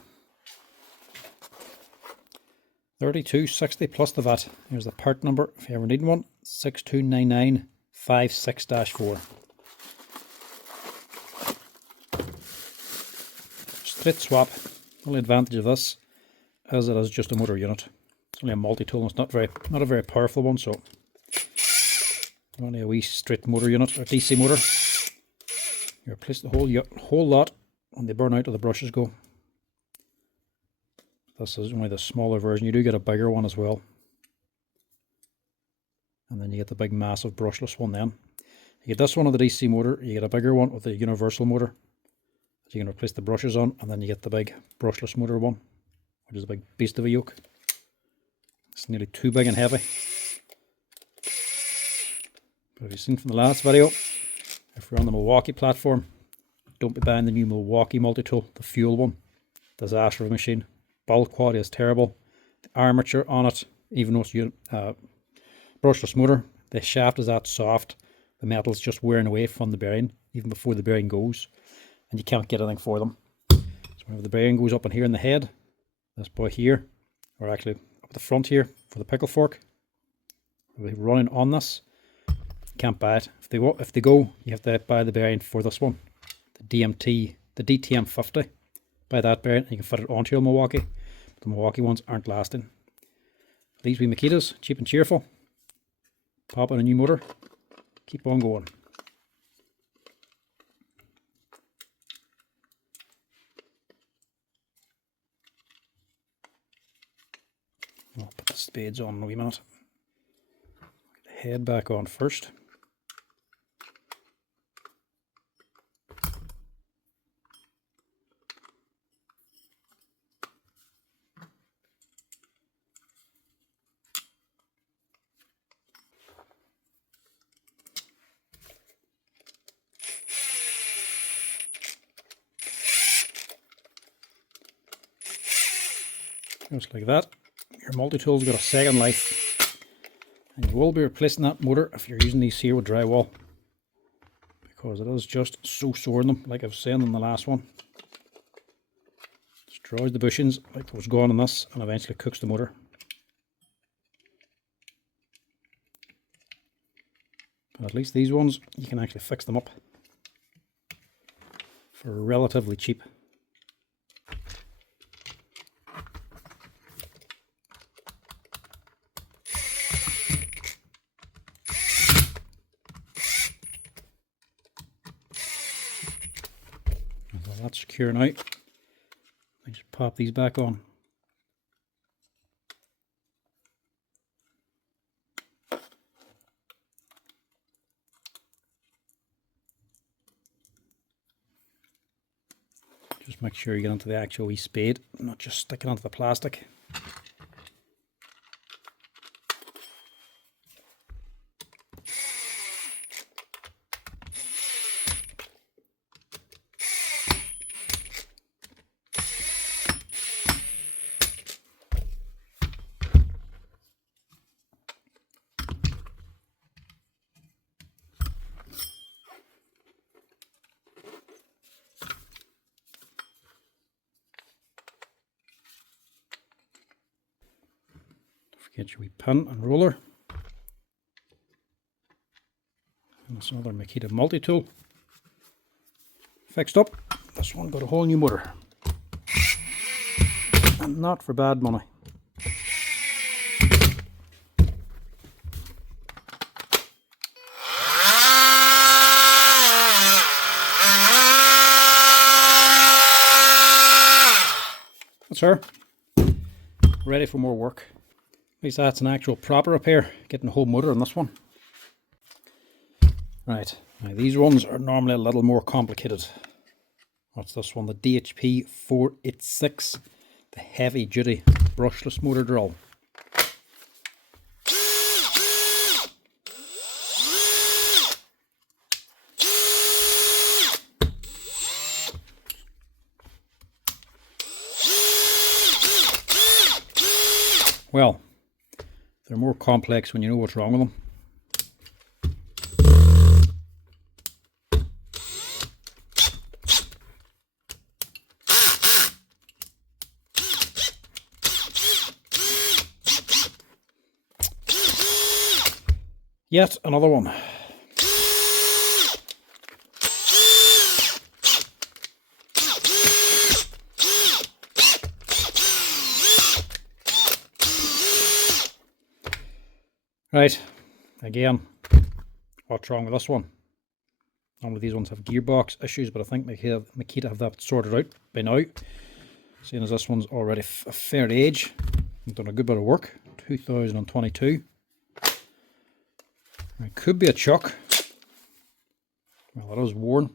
3260 plus the VAT. Here's the part number if you ever need one. 629956-4. Straight swap. The only advantage of this is it is just a motor unit. It's only a multi-tool and it's not a very powerful one, so only a wee straight motor unit or DC motor. You replace the whole lot when they burn out or the brushes go. This is only the smaller version. You do get a bigger one as well. And then you get the big massive brushless one then. You get this one with the DC motor, you get a bigger one with the universal motor that you can replace the brushes on, and then you get the big brushless motor one, which is a big beast of a yoke. It's nearly too big and heavy. But if you've seen from the last video, if you're on the Milwaukee platform, don't be buying the new Milwaukee multi-tool, the fuel one. Disaster of a machine. Build quality is terrible. The armature on it, even though it's brushless motor, the shaft is that soft. The metal's just wearing away from the bearing, even before the bearing goes. And you can't get anything for them. So whenever the bearing goes up in here in the head, this boy here, or actually up the front here for the pickle fork, we'll be running on this. Can't buy it. If they go, you have to buy the bearing for this one, the DTM50. Buy that bearing, you can fit it onto your Milwaukee. But the Milwaukee ones aren't lasting. These wee Makitas, cheap and cheerful. Pop on a new motor, keep on going. I'll put the spades on in a wee minute. Get the head back on first. Just like that. Your multi-tool's got a second life. And you will be replacing that motor if you're using these here with drywall. Because it is just so sore in them, like I was saying in the last one. Destroys the bushings like what's going on this, and eventually cooks the motor. But at least these ones, you can actually fix them up for relatively cheap. That's secure now. I just pop these back on. Just make sure you get onto the actual wee spade, not just sticking onto the plastic. Get your wee pin and roller. And this another Makita multi-tool. Fixed up. This one got a whole new motor. And not for bad money. That's her. ready for more work. At least that's an actual proper repair, getting the whole motor on this one. Right, now these ones are normally a little more complicated. What's this one? The DHP486, the heavy duty brushless motor drill. Well, they're more complex when you know what's wrong with them. Yet another one. Right, again, what's wrong with this one? Normally these ones have gearbox issues, but I think Makita have that sorted out by now. Seeing as this one's already a fair age, I've done a good bit of work. 2022. It could be a chuck. Well, it is worn.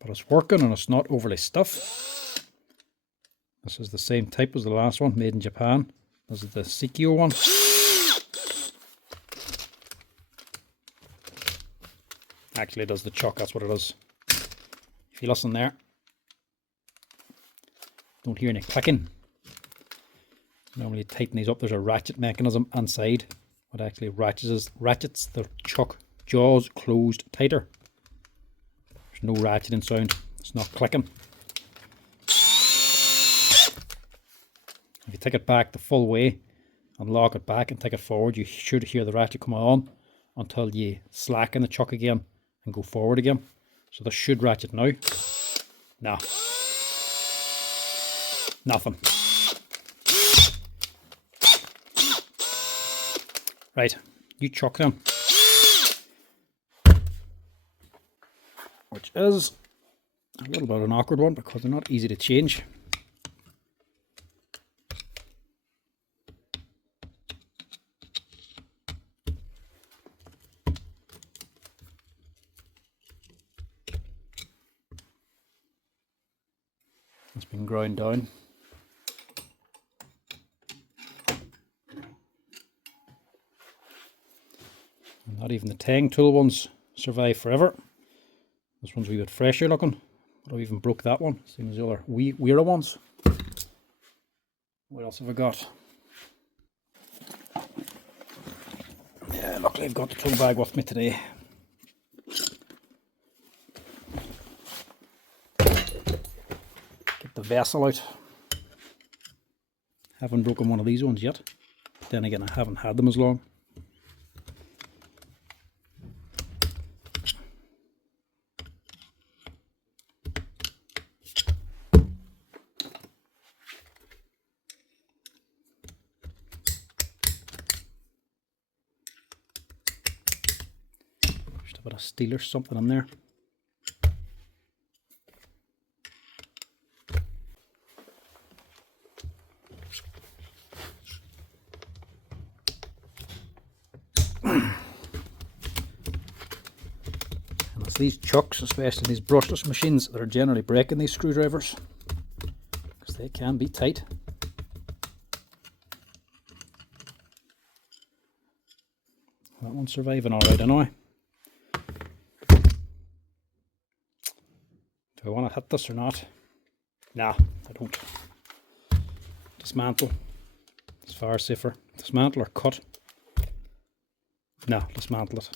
But it's working and it's not overly stiff. This is the same type as the last one, made in Japan. This is the Sikio one. Actually, it does the chuck, that's what it is. If you listen there, don't hear any clicking. Normally you tighten these up, there's a ratchet mechanism inside. What actually ratchets the chuck jaws closed tighter. There's no ratcheting sound, it's not clicking. If you take it back the full way and lock it back and take it forward, you should hear the ratchet come on until you slacken the chuck again and go forward again. So this should ratchet now. Nah. Nothing. Right, you chuck them. Which is a little bit of an awkward one because they're not easy to change. It's been ground down. And not even the Tang tool ones survive forever. This one's a wee bit fresher looking, but I even broke that one, same as the other weirder ones. What else have I got? Yeah, luckily I've got the tool bag with me today. Get the vessel out. Haven't broken one of these ones yet. Then again, I haven't had them as long. Just a bit of steel or something in there. And it's these chucks, especially these brushless machines, that are generally breaking these screwdrivers because they can be tight. That one's surviving alright, I know. Do I want to hit this or not? Nah, I don't. Dismantle. It's far safer. Dismantle or cut. No, dismantle it.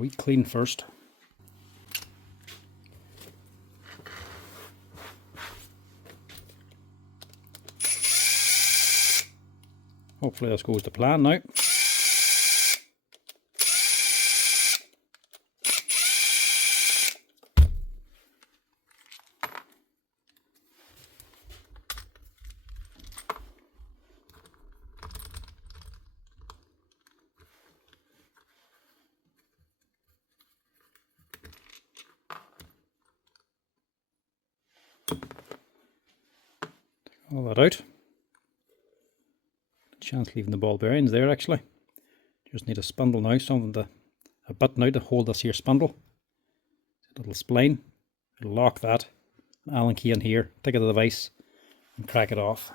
a wee clean first. Hopefully this goes to plan now. All that out. Chance leaving the ball bearings there actually. Just need a spindle now, a bit now to hold this here spindle. A little spline. It'll lock that. An Allen key in here, take it to the vise and crack it off.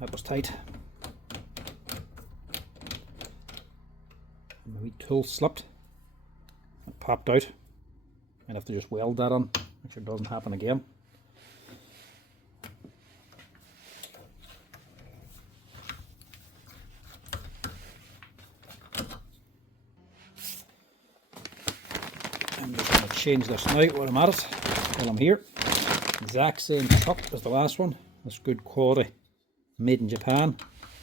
That was tight. And the wee tool slipped. It popped out. I'd have to just weld that on, make sure it doesn't happen again. I'm just going to change this now while I'm at it, while I'm here. Exact same chuck as the last one. That's good quality. Made in Japan.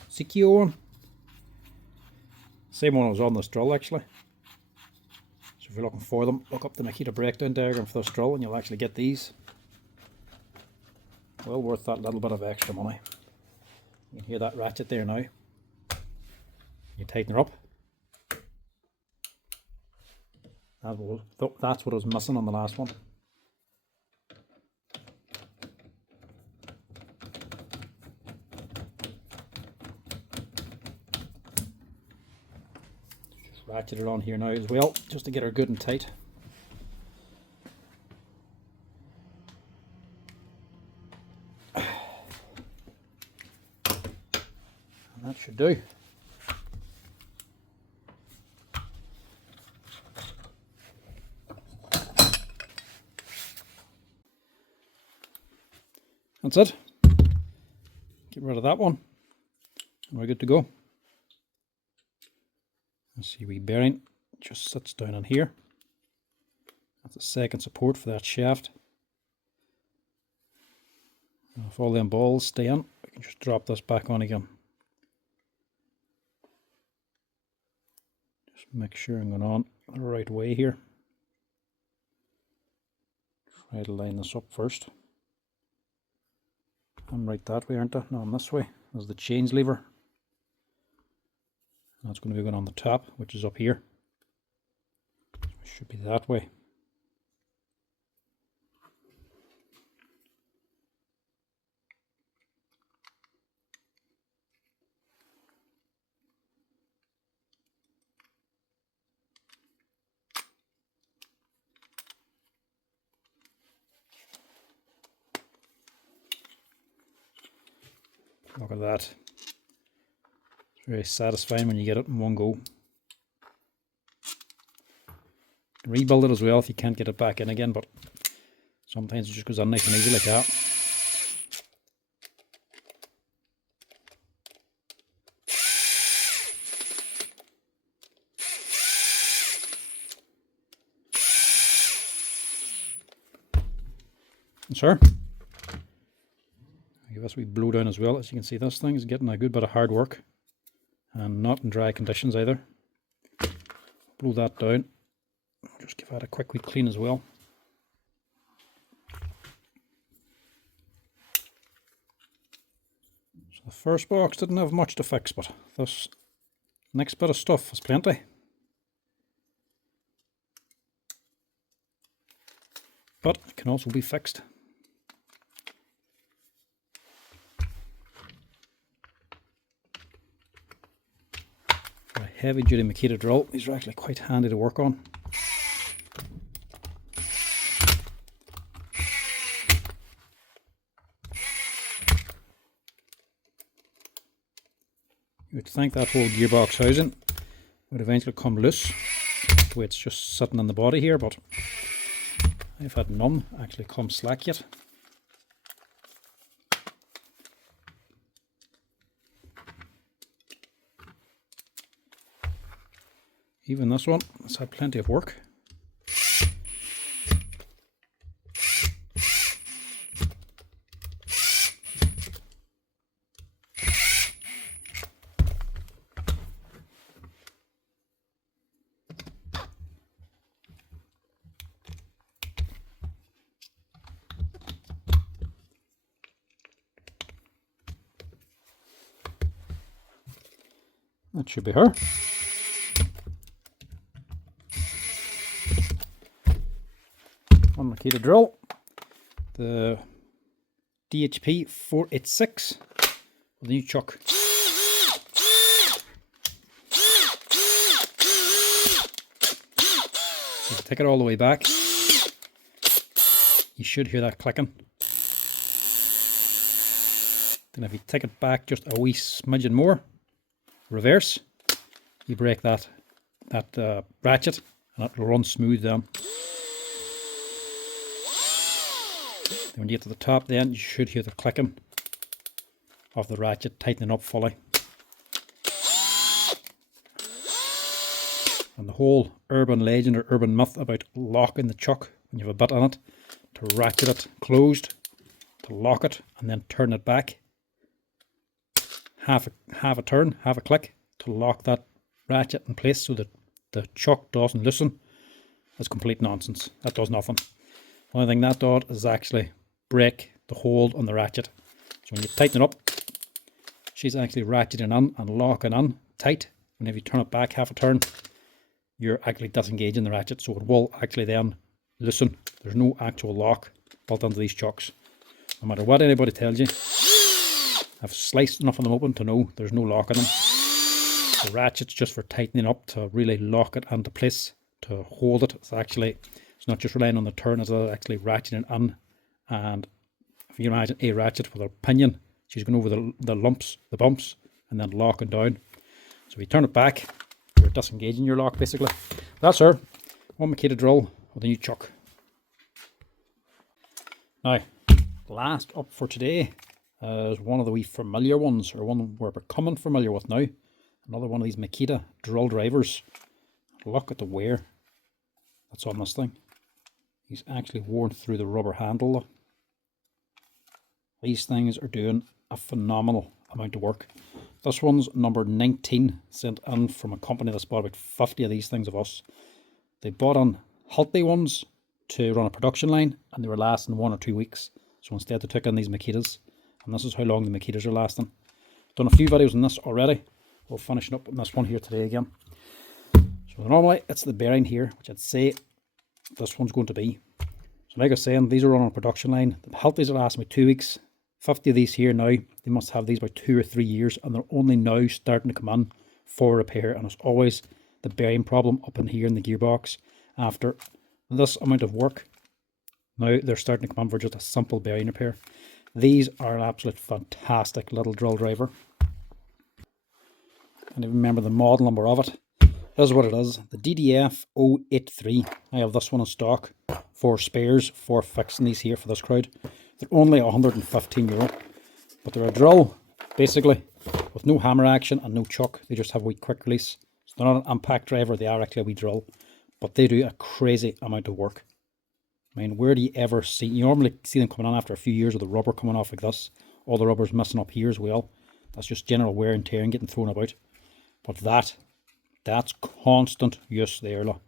Sikio one. Same one I was on this drill actually. So if you're looking for them, look up the Makita breakdown diagram for this drill and you'll actually get these. Well worth that little bit of extra money. You can hear that ratchet there now. You tighten her up. That's what I was missing on the last one. Ratchet it on here now as well, just to get her good and tight. And that should do. That's it. Get rid of that one. And we're good to go. See, wee bearing just sits down in here. That's a second support for that shaft. And if all them balls stay in, we can just drop this back on again. Just make sure I'm going on the right way here. Try to line this up first. I'm right that way, aren't I? No, I'm this way. There's the change lever. That's going to be going on the top, which is up here. So it should be that way. Look at that. Very satisfying when you get it in one go. Rebuild it as well if you can't get it back in again, but sometimes it just goes on nice and easy like that. And sir, give us a wee blow down as well. As you can see, this thing is getting a good bit of hard work. And not in dry conditions either. Blow that down. Just give that a quick wee clean as well. So the first box didn't have much to fix, but this next bit of stuff is plenty. But it can also be fixed. Heavy duty Makita drill, these are actually quite handy to work on. You'd think that whole gearbox housing would eventually come loose, the way it's just sitting in the body here, but I've had none actually come slack yet. Even this one has had plenty of work. That should be her. One Makita drill, the DHP486 with a new chuck. So take it all the way back. You should hear that clicking. Then if you take it back just a wee smidgen more, reverse, you break that ratchet and it will run smooth down. Then when you get to the top then, you should hear the clicking of the ratchet tightening up fully. And the whole urban legend or urban myth about locking the chuck when you have a bit on it, to ratchet it closed, to lock it and then turn it back. Half a turn, half a click to lock that ratchet in place so that the chuck doesn't loosen. That's complete nonsense. That does nothing. The only thing that does is actually break the hold on the ratchet. So when you tighten it up, she's actually ratcheting in and locking in tight. Whenever you turn it back half a turn, you're actually disengaging the ratchet, so it will actually then loosen. There's no actual lock built into these chucks. No matter what anybody tells you, I've sliced enough of them open to know there's no lock in them. The ratchet's just for tightening up, to really lock it into place, to hold it. It's not just relying on the turn, it's actually ratcheting in. And if you imagine a ratchet with a pinion, she's going over the lumps, the bumps, and then locking down. So if you turn it back, you're disengaging your lock basically. That's her. One Makita drill with a new chuck. Now, last up for today is one of the wee familiar ones, or one we're becoming familiar with now. Another one of these Makita Drill Drivers. Look at the wear that's on this thing. He's actually worn through the rubber handle though. These things are doing a phenomenal amount of work. This one's number 19, sent in from a company that's bought about 50 of these things of us. They bought on healthy ones to run a production line, and they were lasting 1 or 2 weeks. So instead they took in these Makitas, and this is how long the Makitas are lasting. Done a few videos on this already. We'll finish up on this one here today again. So normally it's the bearing here, which I'd say this one's going to be. So like I was saying, these are on a production line. The healthies are lasting about 2 weeks. 50 of these here now, they must have these about 2 or 3 years, and they're only now starting to come in for repair. And it's always the bearing problem up in here in the gearbox. After this amount of work, now they're starting to come in for just a simple bearing repair. These are an absolute fantastic little drill driver. And I remember the model number of it. This is what it is, the DDF483. I have this one in stock for spares for fixing these here for this crowd. They're only €115, but they're a drill basically with no hammer action and no chuck. They just have a wee quick release. So they're not an impact driver, they are actually a wee drill, but they do a crazy amount of work. I mean, where do you ever see, you normally see them coming on after a few years with the rubber coming off like this. All the rubber's missing up here as well. That's just general wear and tear and getting thrown about. But that's constant use there, look.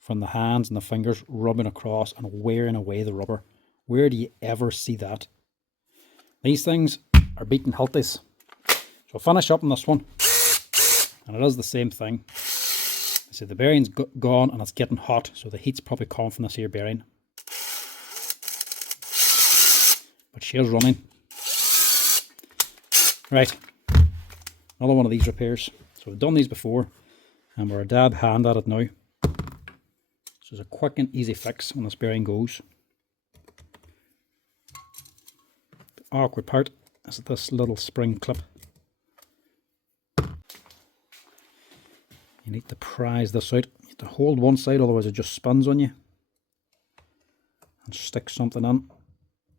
From the hands and the fingers rubbing across and wearing away the rubber. Where do you ever see that? These things are beating healthies. So I'll finish up on this one. And it is the same thing. See, the bearing's gone and it's getting hot, so the heat's probably coming from this here bearing. But she is running. Right. Another one of these repairs. So we've done these before, and we're a dab hand at it now. So it's a quick and easy fix when this bearing goes. The awkward part is this little spring clip. You need to prise this out. You have to hold one side, otherwise it just spins on you. And stick something in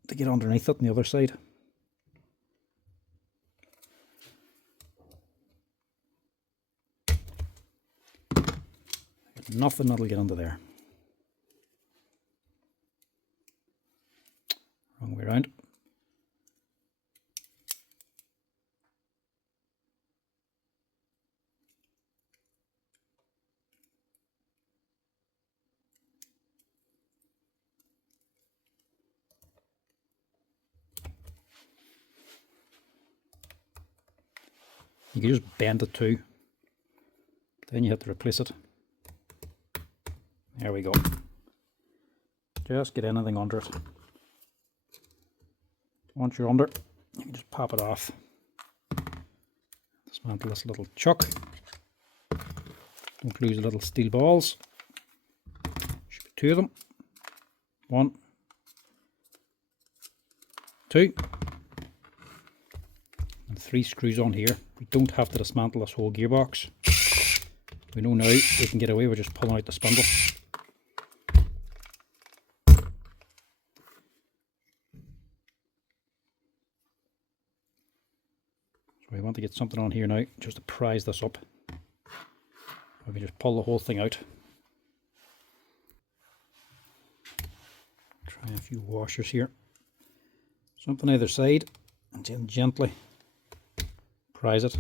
to get underneath it on the other side. Nothing that'll get under there. Wrong way around. You can just bend it too. Then you have to replace it. There we go. Just get anything under it. Once you're under, you can just pop it off. Dismantle this little chuck. Don't lose the little steel balls. Should be 2 of them. 1, 2, and 3 screws on here. We don't have to dismantle this whole gearbox. We know now we can get away with just pulling out the spindle. So we want to get something on here now just to prise this up. We can just pull the whole thing out. Try a few washers here. Something either side, and then gently prise it.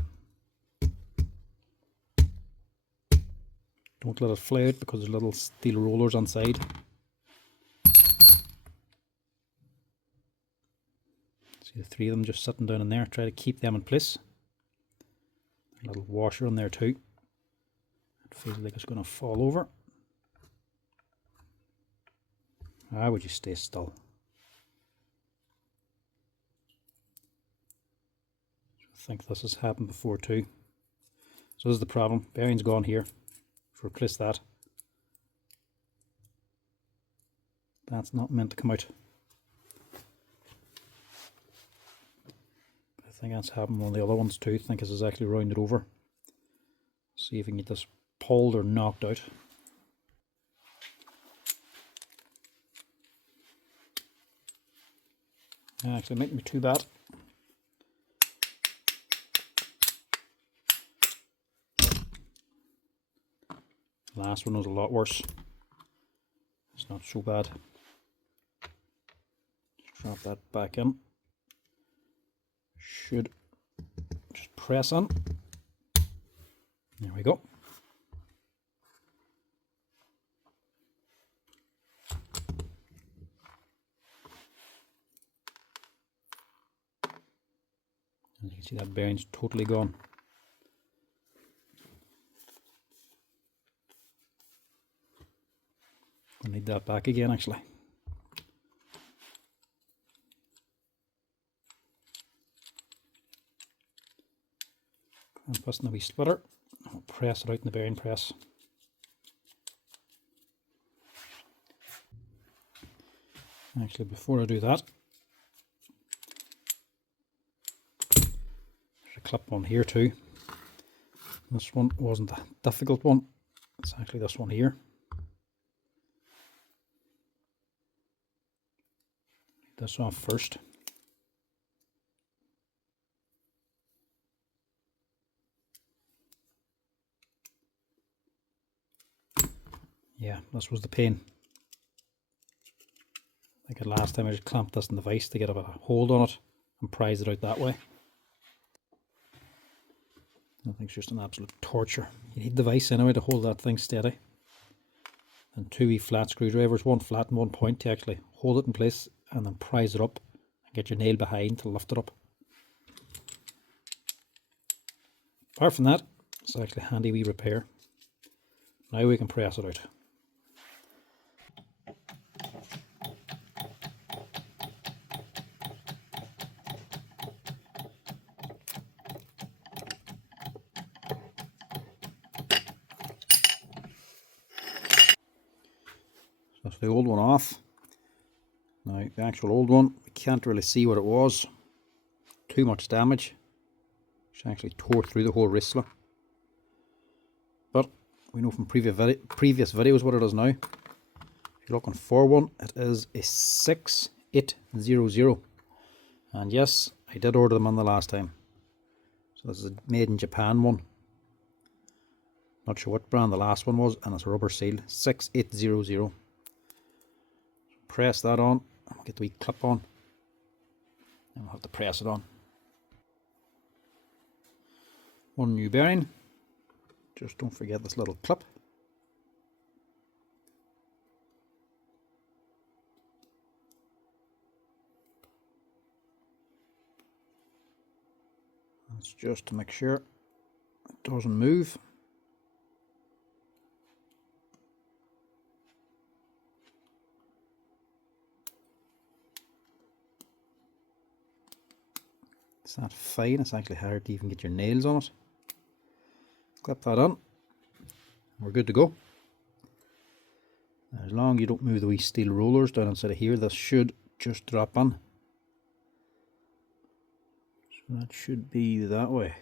Don't let it fly out because there's little steel rollers on side. See the 3 of them just sitting down in there. Try to keep them in place. A little washer on there too. It feels like it's going to fall over. How would you stay still? I think this has happened before too. So this is the problem. Bearing's gone here. Replace that. That's not meant to come out. I think that's happened on the other ones too. I think this is actually rounded over. See if we can get this pulled or knocked out. Actually, it mightn't be too bad. Last one was a lot worse. It's not so bad. Just drop that back in. Should just press on. There we go. As you can see, that bearing's totally gone. I need that back again actually. And press in the wee splitter. I'll press it out in the bearing press. Actually, before I do that, there's a clip on here too. This one wasn't a difficult one. It's actually this one here. This off first. Yeah, this was the pain. I think last time I just clamped this in the vise to get a bit of hold on it and prise it out that way. I think it's just an absolute torture. You need the vise anyway to hold that thing steady. And 2 wee flat screwdrivers, 1 flat and 1 point, to actually hold it in place and then prise it up and get your nail behind to lift it up. Apart from that, it's actually a handy wee repair. Now we can press it out. That's the old one off. Now the actual old one, we can't really see what it was. Too much damage. Which actually tore through the whole wristler. But We know from previous videos what it is now. If you're looking for one, it is a 6800. And yes, I did order them on the last time. So this is a made in Japan one. Not sure what brand the last one was, and it's a rubber seal, 6800. Press that on, and we'll get the wee clip on. And we'll have to press it on. One new bearing. Just don't forget this little clip. That's just to make sure it doesn't move. It's not fine, it's actually hard to even get your nails on it. Clip that on. We're good to go. As long as you don't move the wee steel rollers down inside of here, this should just drop on. So that should be that way.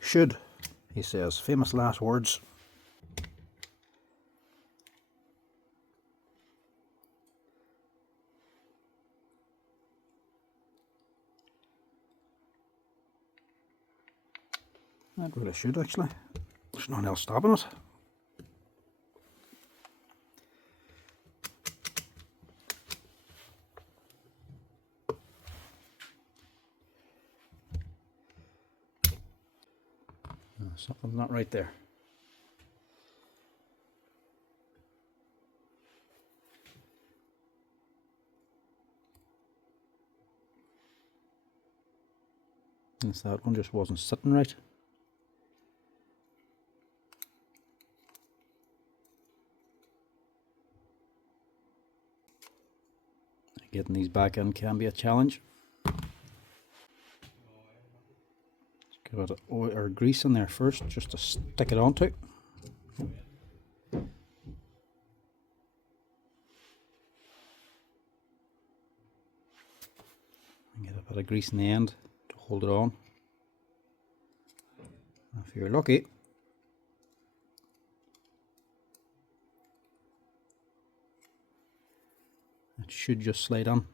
Should, he says. Famous last words. That really should, actually. There's nothing else stopping it. Something's not right there. Yes, that one just wasn't sitting right. Getting these back in can be a challenge. Give it oil or grease in there first, just to stick it onto. And get a bit of grease in the end to hold it on. If you're lucky, it should just slide on.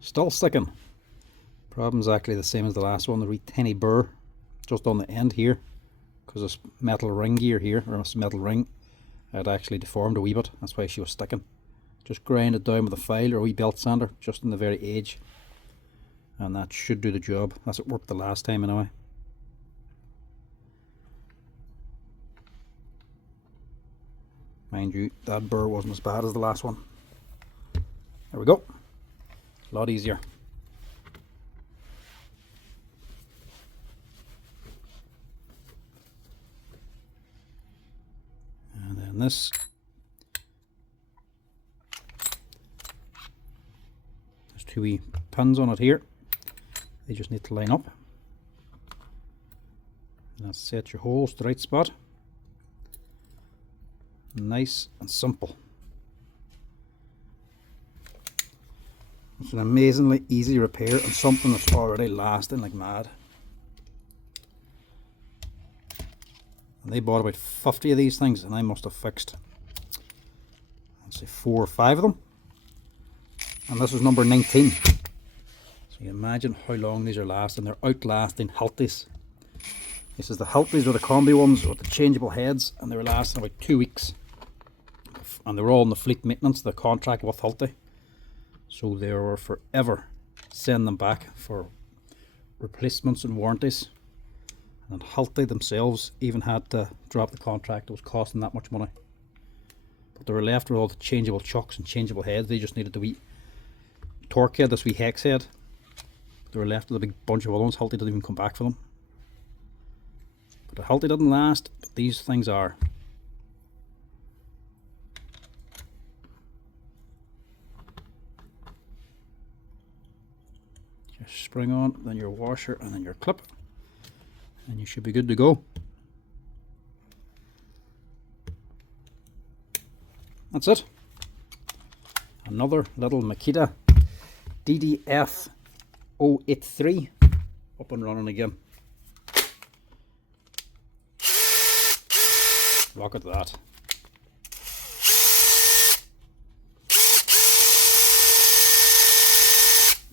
Still sticking. Problem's actually the same as the last one, the wee tiny burr just on the end here, because this metal ring gear here, or this metal ring, had actually deformed a wee bit. That's why she was sticking. Just grind it down with a file or a wee belt sander, just in the very edge, and that should do the job. That's it worked the last time anyway. Mind you, that burr wasn't as bad as the last one. There we go. A lot easier. And then this. There's two wee pins on it here. They just need to line up. Now set your holes to the right spot. Nice and simple. It's an amazingly easy repair and something that's already lasting like mad. And they bought about 50 of these things, and I must have fixed, let's say, 4 or 5 of them. And this was number 19. So you imagine how long these are lasting. They're outlasting Hiltis. This is the Hiltis, or the combi ones with the changeable heads, and they were lasting about 2 weeks. And they were all in the fleet maintenance, the contract with Hilti. So they were forever sending them back for replacements and warranties. And Hilti themselves even had to drop the contract. It was costing that much money. But they were left with all the changeable chucks and changeable heads. They just needed the wee torque head, this wee hex head. They were left with a big bunch of other ones. Hilti didn't even come back for them. But the Hilti didn't last, but these things are. Your spring on, then your washer, and then your clip. And you should be good to go. That's it. Another little Makita DTD152 up and running again. Look at that.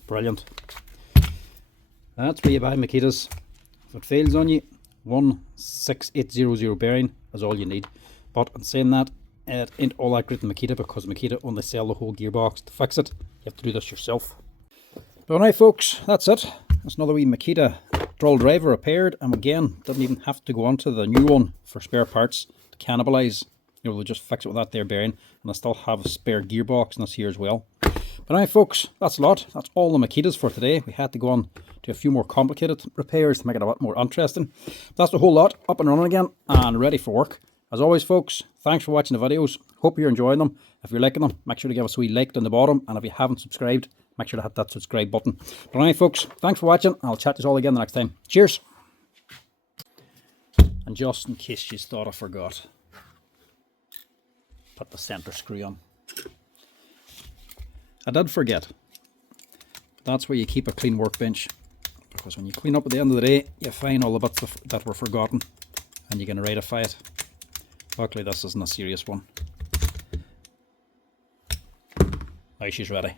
Brilliant. That's where you buy Makitas. If it fails on you, 16800 bearing is all you need. But in saying that, it ain't all that great in Makita, because Makita only sell the whole gearbox. To fix it, you have to do this yourself. But alright folks, that's it. That's another wee Makita Drill Driver repaired, and again, didn't even have to go on to the new one for spare parts to cannibalise. You know, they'll just fix it with that there bearing, and I still have a spare gearbox in this here as well. But alright folks, that's a lot. That's all the Makitas for today. We had to go on to a few more complicated repairs to make it a bit more interesting. That's the whole lot, up and running again, and ready for work. As always folks, thanks for watching the videos. Hope you're enjoying them. If you're liking them, make sure to give us a wee like down the bottom, and if you haven't subscribed, make sure to hit that subscribe button. But anyway folks, thanks for watching. I'll chat to you all again the next time. Cheers! And just in case you thought I forgot, put the centre screw on. I did forget. That's where you keep a clean workbench, because when you clean up at the end of the day, you find all the bits that were forgotten, and you can rectify it. Luckily this isn't a serious one. Now she's ready.